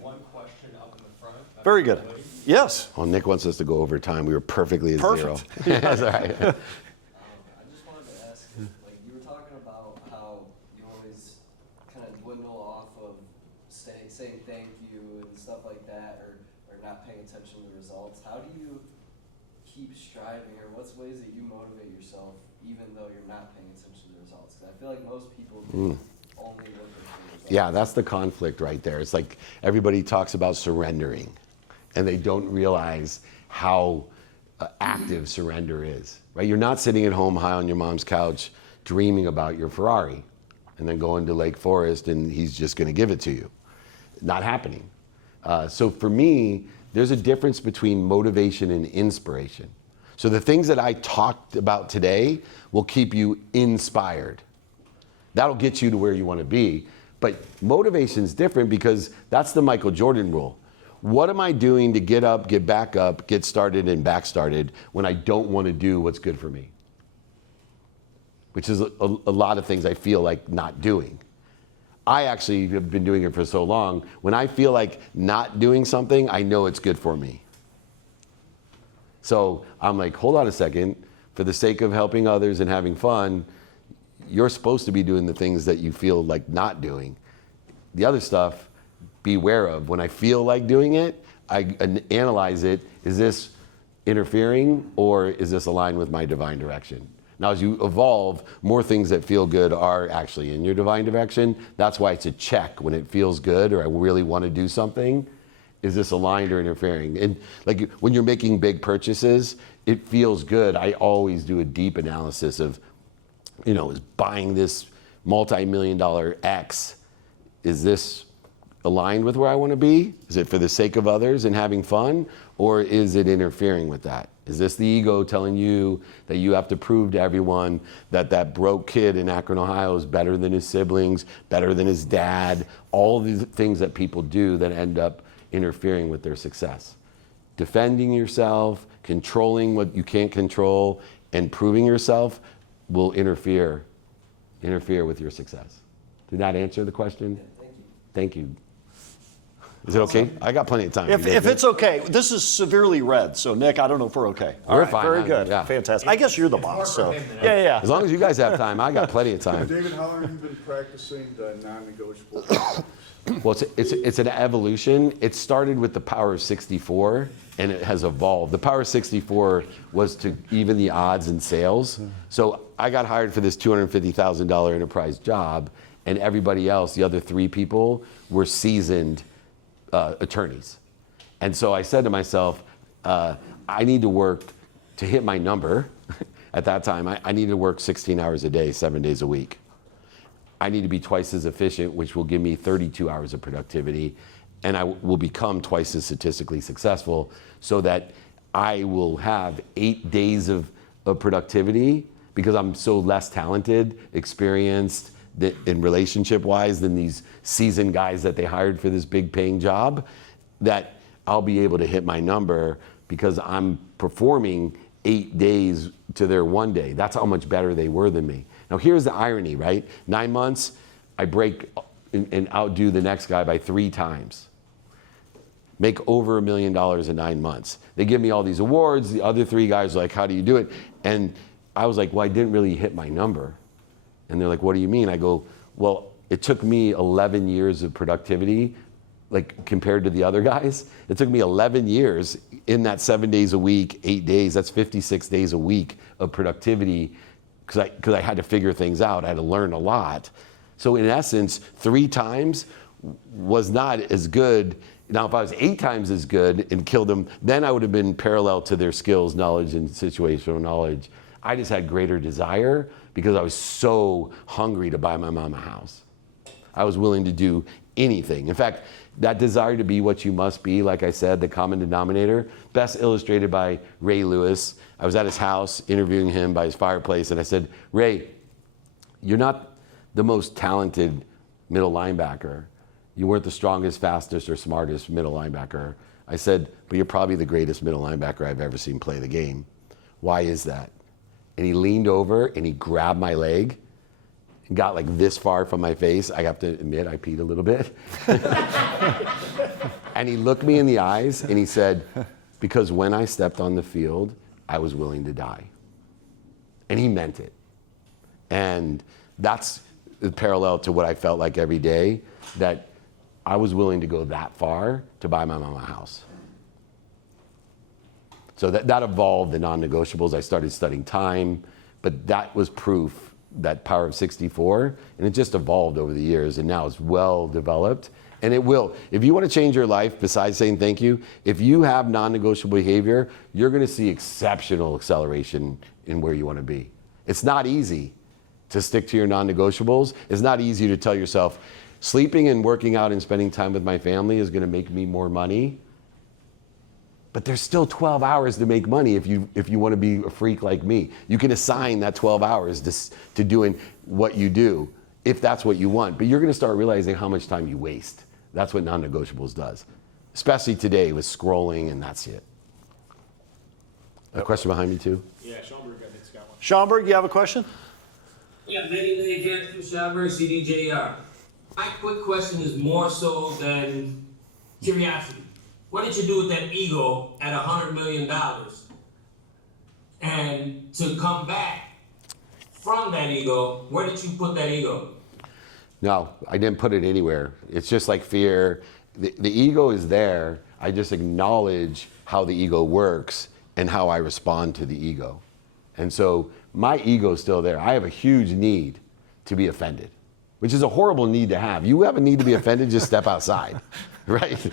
one question up in the front. Very good. Yes. Well, Nick wants us to go over time. We were perfectly at Perfect. zero. That's all right. I just wanted to ask, like, you were talking about how you always kind of dwindle off of saying thank you and stuff like that, or not paying attention to the results. How do you keep striving, or what's ways that you motivate yourself even though you're not paying attention to the results? Because I feel like most people do only look at the results. Yeah, that's the conflict right there. It's like everybody talks about surrendering, and they don't realize how active surrender is, right? You're not sitting at home high on your mom's couch dreaming about your Ferrari and then going to Lake Forest and he's just going to give it to you. Not happening. So for me, there's a difference between motivation and inspiration. So the things that I talked about today will keep you inspired. That'll get you to where you want to be. But motivation's different because that's the Michael Jordan rule. What am I doing to get up, get back up, get started and back started when I don't want to do what's good for me? Which is a lot of things I feel like not doing. I actually have been doing it for so long. When I feel like not doing something, I know it's good for me. So I'm like, hold on a second. For the sake of helping others and having fun, you're supposed to be doing the things that you feel like not doing. The other stuff, beware of. When I feel like doing it, I analyze it. Is this interfering or is this aligned with my divine direction? Now, as you evolve, more things that feel good are actually in your divine direction. That's why it's a check when it feels good or I really want to do something. Is this aligned or interfering? And like when you're making big purchases, it feels good. I always do a deep analysis of, is buying this multi-million-dollar X, is this aligned with where I want to be? Is it for the sake of others and having fun? Or is it interfering with that? Is this the ego telling you that you have to prove to everyone that that broke kid in Akron, Ohio is better than his siblings, better than his dad, all these things that people do that end up interfering with their success. Defending yourself, controlling what you can't control, and proving yourself will interfere with your success. Did that answer the question? Yeah, thank you. Is it okay? I got plenty of time. If it's okay, this is severely red, so Nick, I don't know if we're okay. We're fine. Very good. Yeah. Fantastic. I guess you're the boss, so. Yeah. As long as you guys have time, I got plenty of time. David, how long have you been practicing the non-negotiable? Well, it's an evolution. It started with the power of 64, and it has evolved. The power of 64 was to even the odds in sales. So I got hired for this $250,000 enterprise job, and everybody else, the other 3 people, were seasoned attorneys. And so I said to myself, I need to work to hit my number. At that time, I needed to work 16 hours a day, 7 days a week. I need to be twice as efficient, which will give me 32 hours of productivity, and I will become twice as statistically successful so that I will have 8 days of productivity because I'm so less talented, experienced, in relationship-wise than these seasoned guys that they hired for this big paying job, that I'll be able to hit my number because I'm performing 8 days to their 1 day. That's how much better they were than me. Now here's the irony, right? 9 months, I break and outdo the next guy by 3 times. Make over $1 million in 9 months. They give me all these awards. The other 3 guys are like, how do you do it? And I was like, well, I didn't really hit my number. And they're like, what do you mean? I go, well, it took me 11 years of productivity, like compared to the other guys. It took me 11 years in that 7 days a week, 8 days, that's 56 days a week of productivity because I had to figure things out. I had to learn a lot. So in essence, 3 times was not as good. Now, if I was 8 times as good and killed them, then I would have been parallel to their skills, knowledge, and situational knowledge. I just had greater desire because I was so hungry to buy my mom a house. I was willing to do anything. In fact, that desire to be what you must be, like I said, the common denominator, best illustrated by Ray Lewis. I was at his house interviewing him by his fireplace, and I said, Ray, you're not the most talented middle linebacker. You weren't the strongest, fastest, or smartest middle linebacker. I said, but you're probably the greatest middle linebacker I've ever seen play the game. Why is that? And he leaned over and he grabbed my leg and got like this far from my face. I have to admit, I peed a little bit. And he looked me in the eyes and he said, because when I stepped on the field, I was willing to die. And he meant it. And that's parallel to what I felt like every day, that I was willing to go that far to buy my mom a house. So that evolved the non-negotiables. I started studying time, but that was proof, that power of 64, and it just evolved over the years, and now it's well developed. And it will. If you want to change your life, besides saying thank you, if you have non-negotiable behavior, you're going to see exceptional acceleration in where you want to be. It's not easy to stick to your non-negotiables. It's not easy to tell yourself, sleeping and working out and spending time with my family is going to make me more money. But there's still 12 hours to make money if you want to be a freak like me. You can assign that 12 hours to doing what you do, if that's what you want. But you're going to start realizing how much time you waste. That's what non-negotiables does, especially today with scrolling, and that's it. A question behind me too? Yeah, Schomburg, I think's got one. Schomburg, you have a question? Yeah, many again from Schomburg, CDJR. My quick question is more so than curiosity. What did you do with that ego at $100 million? And to come back from that ego, where did you put that ego? No, I didn't put it anywhere. It's just like fear. The ego is there. I just acknowledge how the ego works and how I respond to the ego. And so my ego is still there. I have a huge need to be offended, which is a horrible need to have. You have a need to be offended, just step outside, right?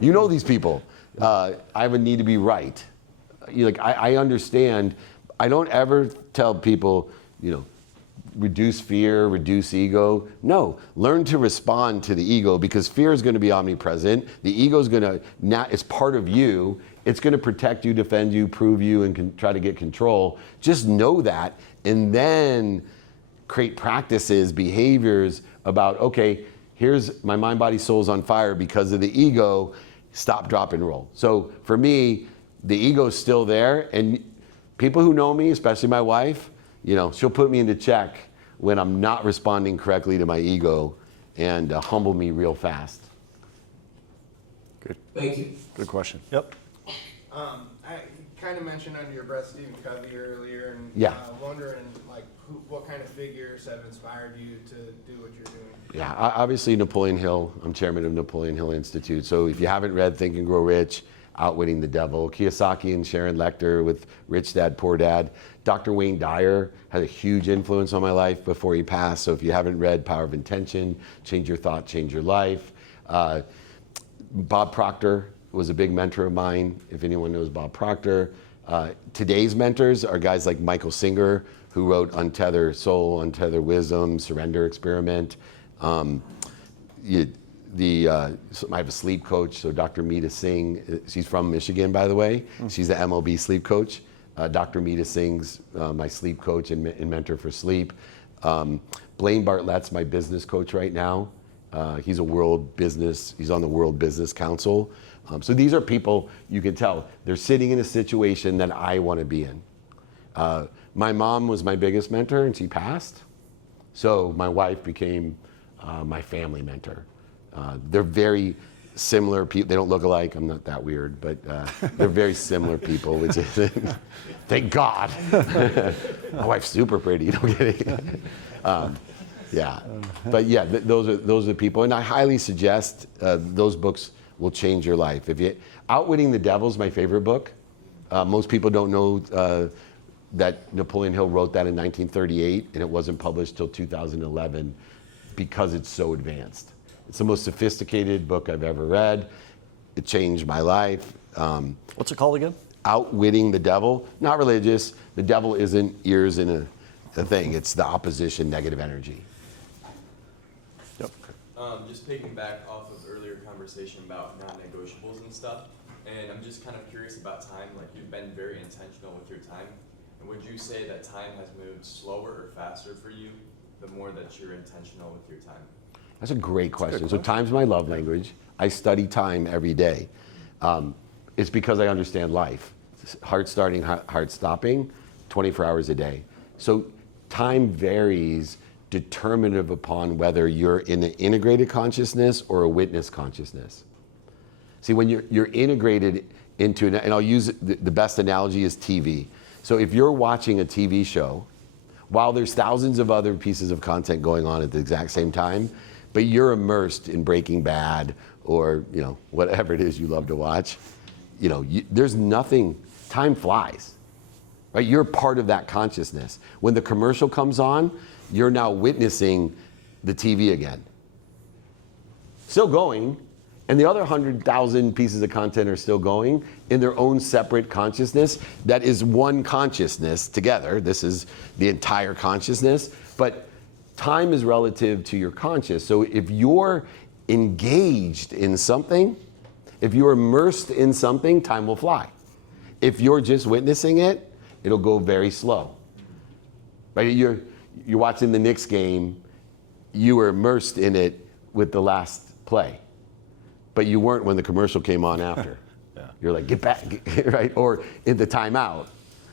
You know these people. I have a need to be right. I understand. I don't ever tell people, reduce fear, reduce ego. No, learn to respond to the ego, because fear is going to be omnipresent. The ego is going to, it's part of you. It's going to protect you, defend you, prove you, and try to get control. Just know that, and then create practices, behaviors about, okay, here's my mind, body, soul's on fire because of the ego. Stop, drop, and roll. So for me, the ego's still there, and people who know me, especially my wife, she'll put me into check when I'm not responding correctly to my ego, and humble me real fast. Good. Thank you. Good question. Yep. I kind of mentioned under your breath Stephen Covey earlier, and Yeah. wondering what kind of figures have inspired you to do what you're doing. Yeah, obviously Napoleon Hill. I'm chairman of Napoleon Hill Institute. So if you haven't read Think and Grow Rich, Outwitting the Devil, Kiyosaki and Sharon Lecter with Rich Dad, Poor Dad. Dr. Wayne Dyer had a huge influence on my life before he passed. So if you haven't read Power of Intention, Change Your Thought, Change Your Life. Bob Proctor was a big mentor of mine, if anyone knows Bob Proctor. Today's mentors are guys like Michael Singer, who wrote Untether Soul, Untether Wisdom, Surrender Experiment. So I have a sleep coach, so Dr. Meeta Singh, she's from Michigan, by the way. She's the MLB sleep coach. Dr. Meeta Singh's my sleep coach and mentor for sleep. Blaine Bartlett's my business coach right now. He's on the World Business Council. So these are people, you can tell, they're sitting in a situation that I want to be in. My mom was my biggest mentor, and she passed. So my wife became my family mentor. They're very similar people. They don't look alike. I'm not that weird, but they're very similar people, which is, thank God. My wife's super pretty. No kidding. Yeah, but yeah, those are the people, and I highly suggest those books will change your life. Outwitting the Devil is my favorite book. Most people don't know that Napoleon Hill wrote that in 1938, and it wasn't published till 2011 because it's so advanced. It's the most sophisticated book I've ever read. It changed my life. What's it called again? Outwitting the Devil. Not religious. The devil isn't ears in a thing. It's the opposition, negative energy. Yep. Just picking back off of earlier conversation about non-negotiables and stuff, and I'm just kind of curious about time. Like, you've been very intentional with your time, and would you say that time has moved slower or faster for you the more that you're intentional with your time? That's a great question. So time's my love language. I study time every day. It's because I understand life. Heart starting, heart stopping, 24 hours a day. So time varies determinative upon whether you're in an integrated consciousness or a witness consciousness. See, when you're integrated into, and I'll use the best analogy is TV. So if you're watching a TV show, while there's thousands of other pieces of content going on at the exact same time, but you're immersed in Breaking Bad or, you know, whatever it is you love to watch, you know, there's nothing, time flies, right? You're part of that consciousness. When the commercial comes on, you're now witnessing the TV again. Still going, and the other 100,000 pieces of content are still going in their own separate consciousness. That is one consciousness together. This is the entire consciousness, but time is relative to your conscious. So if you're engaged in something, if you're immersed in something, time will fly. If you're just witnessing it, it'll go very slow. Right? You're watching the Knicks game, you were immersed in it with the last play, but you weren't when the commercial came on after. Yeah. You're like, get back, right? Or in the timeout,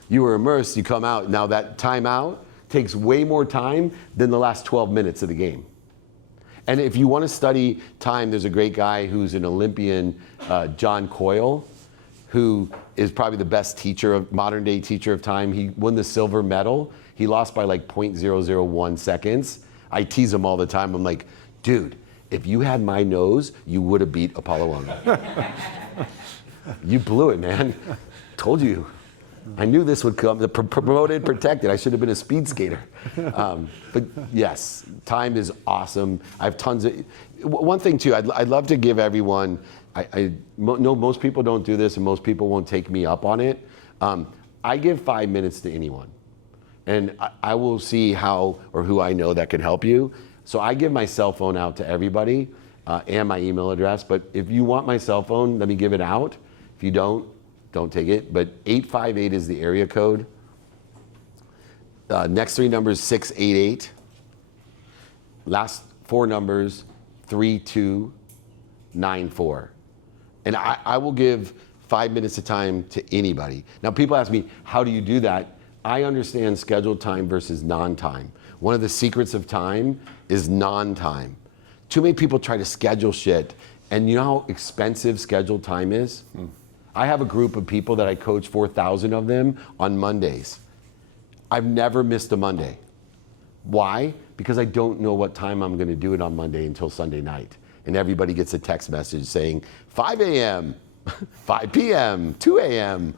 you were immersed, you come out. Now that timeout takes way more time than the last 12 minutes of the game. And if you want to study time, there's a great guy who's an Olympian, John Coyle, who is probably the best teacher of modern day teacher of time. He won the silver medal. He lost by like 0.001 seconds. I tease him all the time. I'm like, dude, if you had my nose, you would have beat Apollo 1. You blew it, man. Told you. I knew this would come. Promoted, protected. I should have been a speed skater. But yes, time is awesome. I have tons of. One thing too, I'd love to give everyone. I know most people don't do this, and most people won't take me up on it. I give 5 minutes to anyone, and I will see how or who I know that can help you. So I give my cell phone out to everybody and my email address. But if you want my cell phone, let me give it out. If you don't take it. But 858 is the area code. Next three numbers 688. Last four numbers 3294. And I will give 5 minutes of time to anybody. Now people ask me, how do you do that? I understand scheduled time versus non-time. One of the secrets of time is non-time. Too many people try to schedule shit, and you know how expensive scheduled time is? I have a group of people that I coach, 4,000 of them, on Mondays. I've never missed a Monday. Why? Because I don't know what time I'm gonna do it on Monday until Sunday night. And everybody gets a text message saying 5 a.m., 5 p.m., 2 a.m.,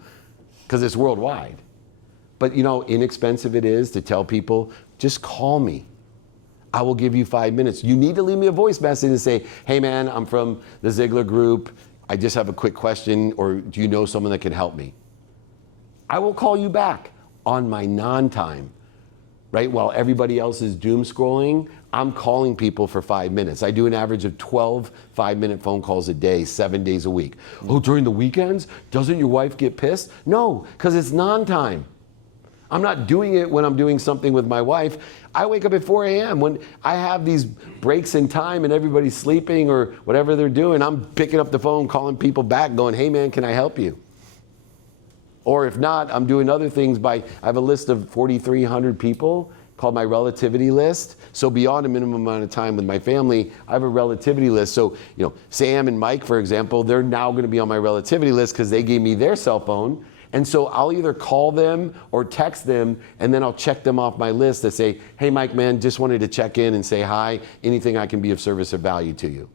because it's worldwide. But you know, inexpensive it is to tell people, just call me. I will give you 5 minutes. You need to leave me a voice message and say, hey man, I'm from the Zeigler Group. I just have a quick question, or do you know someone that can help me? I will call you back on my non-time, right? While everybody else is doom scrolling, I'm calling people for 5 minutes. I do an average of 12 5-minute phone calls a day, 7 days a week. Oh, during the weekends? Doesn't your wife get pissed? No, because it's non-time. I'm not doing it when I'm doing something with my wife. I wake up at 4 a.m. when I have these breaks in time and everybody's sleeping or whatever they're doing. I'm picking up the phone, calling people back, going, hey man, can I help you? Or if not, I'm doing other things I have a list of 4,300 people called my relativity list. So beyond a minimum amount of time with my family, I have a relativity list. So, you know, Sam and Mike, for example, they're now gonna be on my relativity list because they gave me their cell phone. And so I'll either call them or text them, and then I'll check them off my list to say, hey, Mike, man, just wanted to check in and say hi, anything I can be of service or value to you.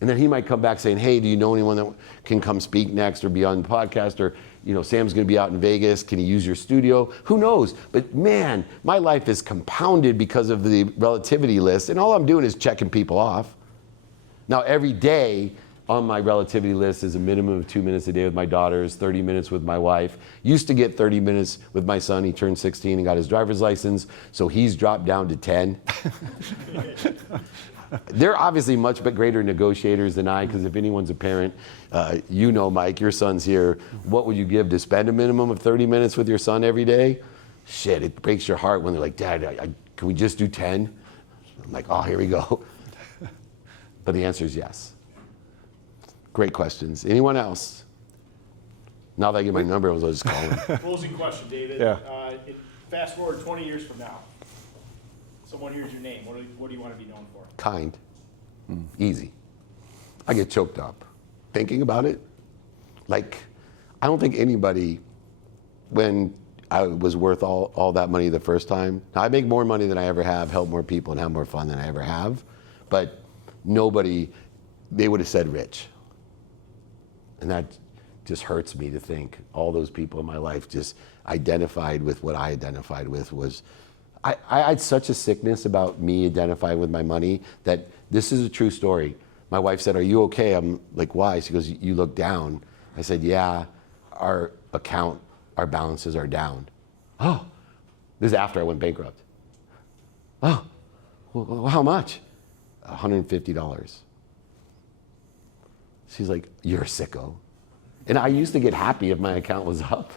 And then he might come back saying, hey, do you know anyone that can come speak next or be on the podcast? Or, you know, Sam's gonna be out in Vegas, can he use your studio? Who knows? But man, my life is compounded because of the relativity list, and all I'm doing is checking people off. Now, every day, on my relativity list is a minimum of 2 minutes a day with my daughters, 30 minutes with my wife. Used to get 30 minutes with my son. He turned 16 and got his driver's license, so he's dropped down to 10. They're obviously much greater negotiators than I, because if anyone's a parent, you know, Mike, your son's here. What would you give to spend a minimum of 30 minutes with your son every day? Shit, it breaks your heart when they're like, Dad, can we just do 10? I'm like, oh, here we go. But the answer is yes. Great questions. Anyone else? Now that I get my number, I'll just call them. Closing question, David. Yeah. Fast forward 20 years from now. Someone hears your name. What do you want to be known for? Kind. Easy. I get choked up thinking about it. Like, I don't think anybody, when I was worth all that money the first time. Now, I make more money than I ever have, help more people, and have more fun than I ever have. but nobody, they would have said rich. And that just hurts me to think all those people in my life just identified with what I identified with was, I had such a sickness about me identifying with my money that this is a true story. My wife said, "Are you okay?" I'm like, "Why?" She goes, "You look down." I said, "Yeah, our account, our balances are down." "Oh," this is after I went bankrupt. "Oh, well, how much?" $150. She's like, "You're a sicko." And I used to get happy if my account was up.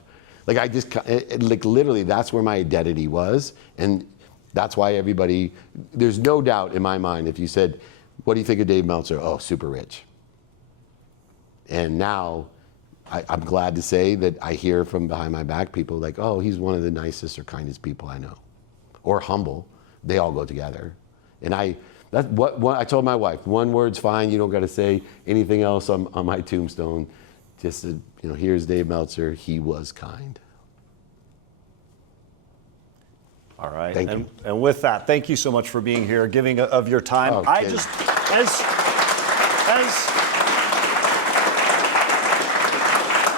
Like I just, like literally that's where my identity was. And that's why everybody, there's no doubt in my mind, if you said, "What do you think of Dave Meltzer?" "Oh, super rich." And now I'm glad to say that I hear from behind my back people like, "Oh, he's one of the nicest or kindest people I know." Or humble. They all go together. And that's what I told my wife, one word's fine. You don't got to say anything else on my tombstone. Just, here's Dave Meltzer. He was kind. All right. Thank you. And with that, thank you so much for being here, giving of your time. Oh, I kidding. just,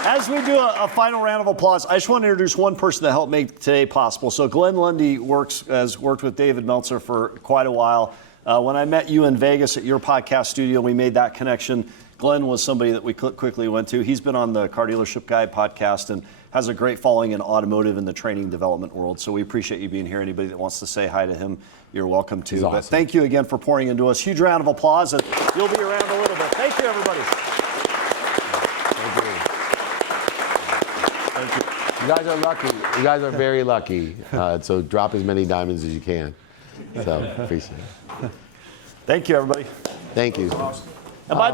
as we do a final round of applause, I just want to introduce one person that helped make today possible. So Glenn Lundy has worked with David Meltzer for quite a while. When I met you in Vegas at your podcast studio, we made that connection. Glenn was somebody that we quickly went to. He's been on the Car Dealership Guy podcast and has a great following in automotive and the training development world. So we appreciate you being here. Anybody that wants to say hi to him, you're welcome to. Awesome. But thank you again for pouring into us. Huge round of applause, and you'll be around a little bit. Thank you, everybody. Thank you. You guys are lucky. You guys are very lucky. So drop as many diamonds as you can. So appreciate it. Thank you, everybody. Thank you. And by the way,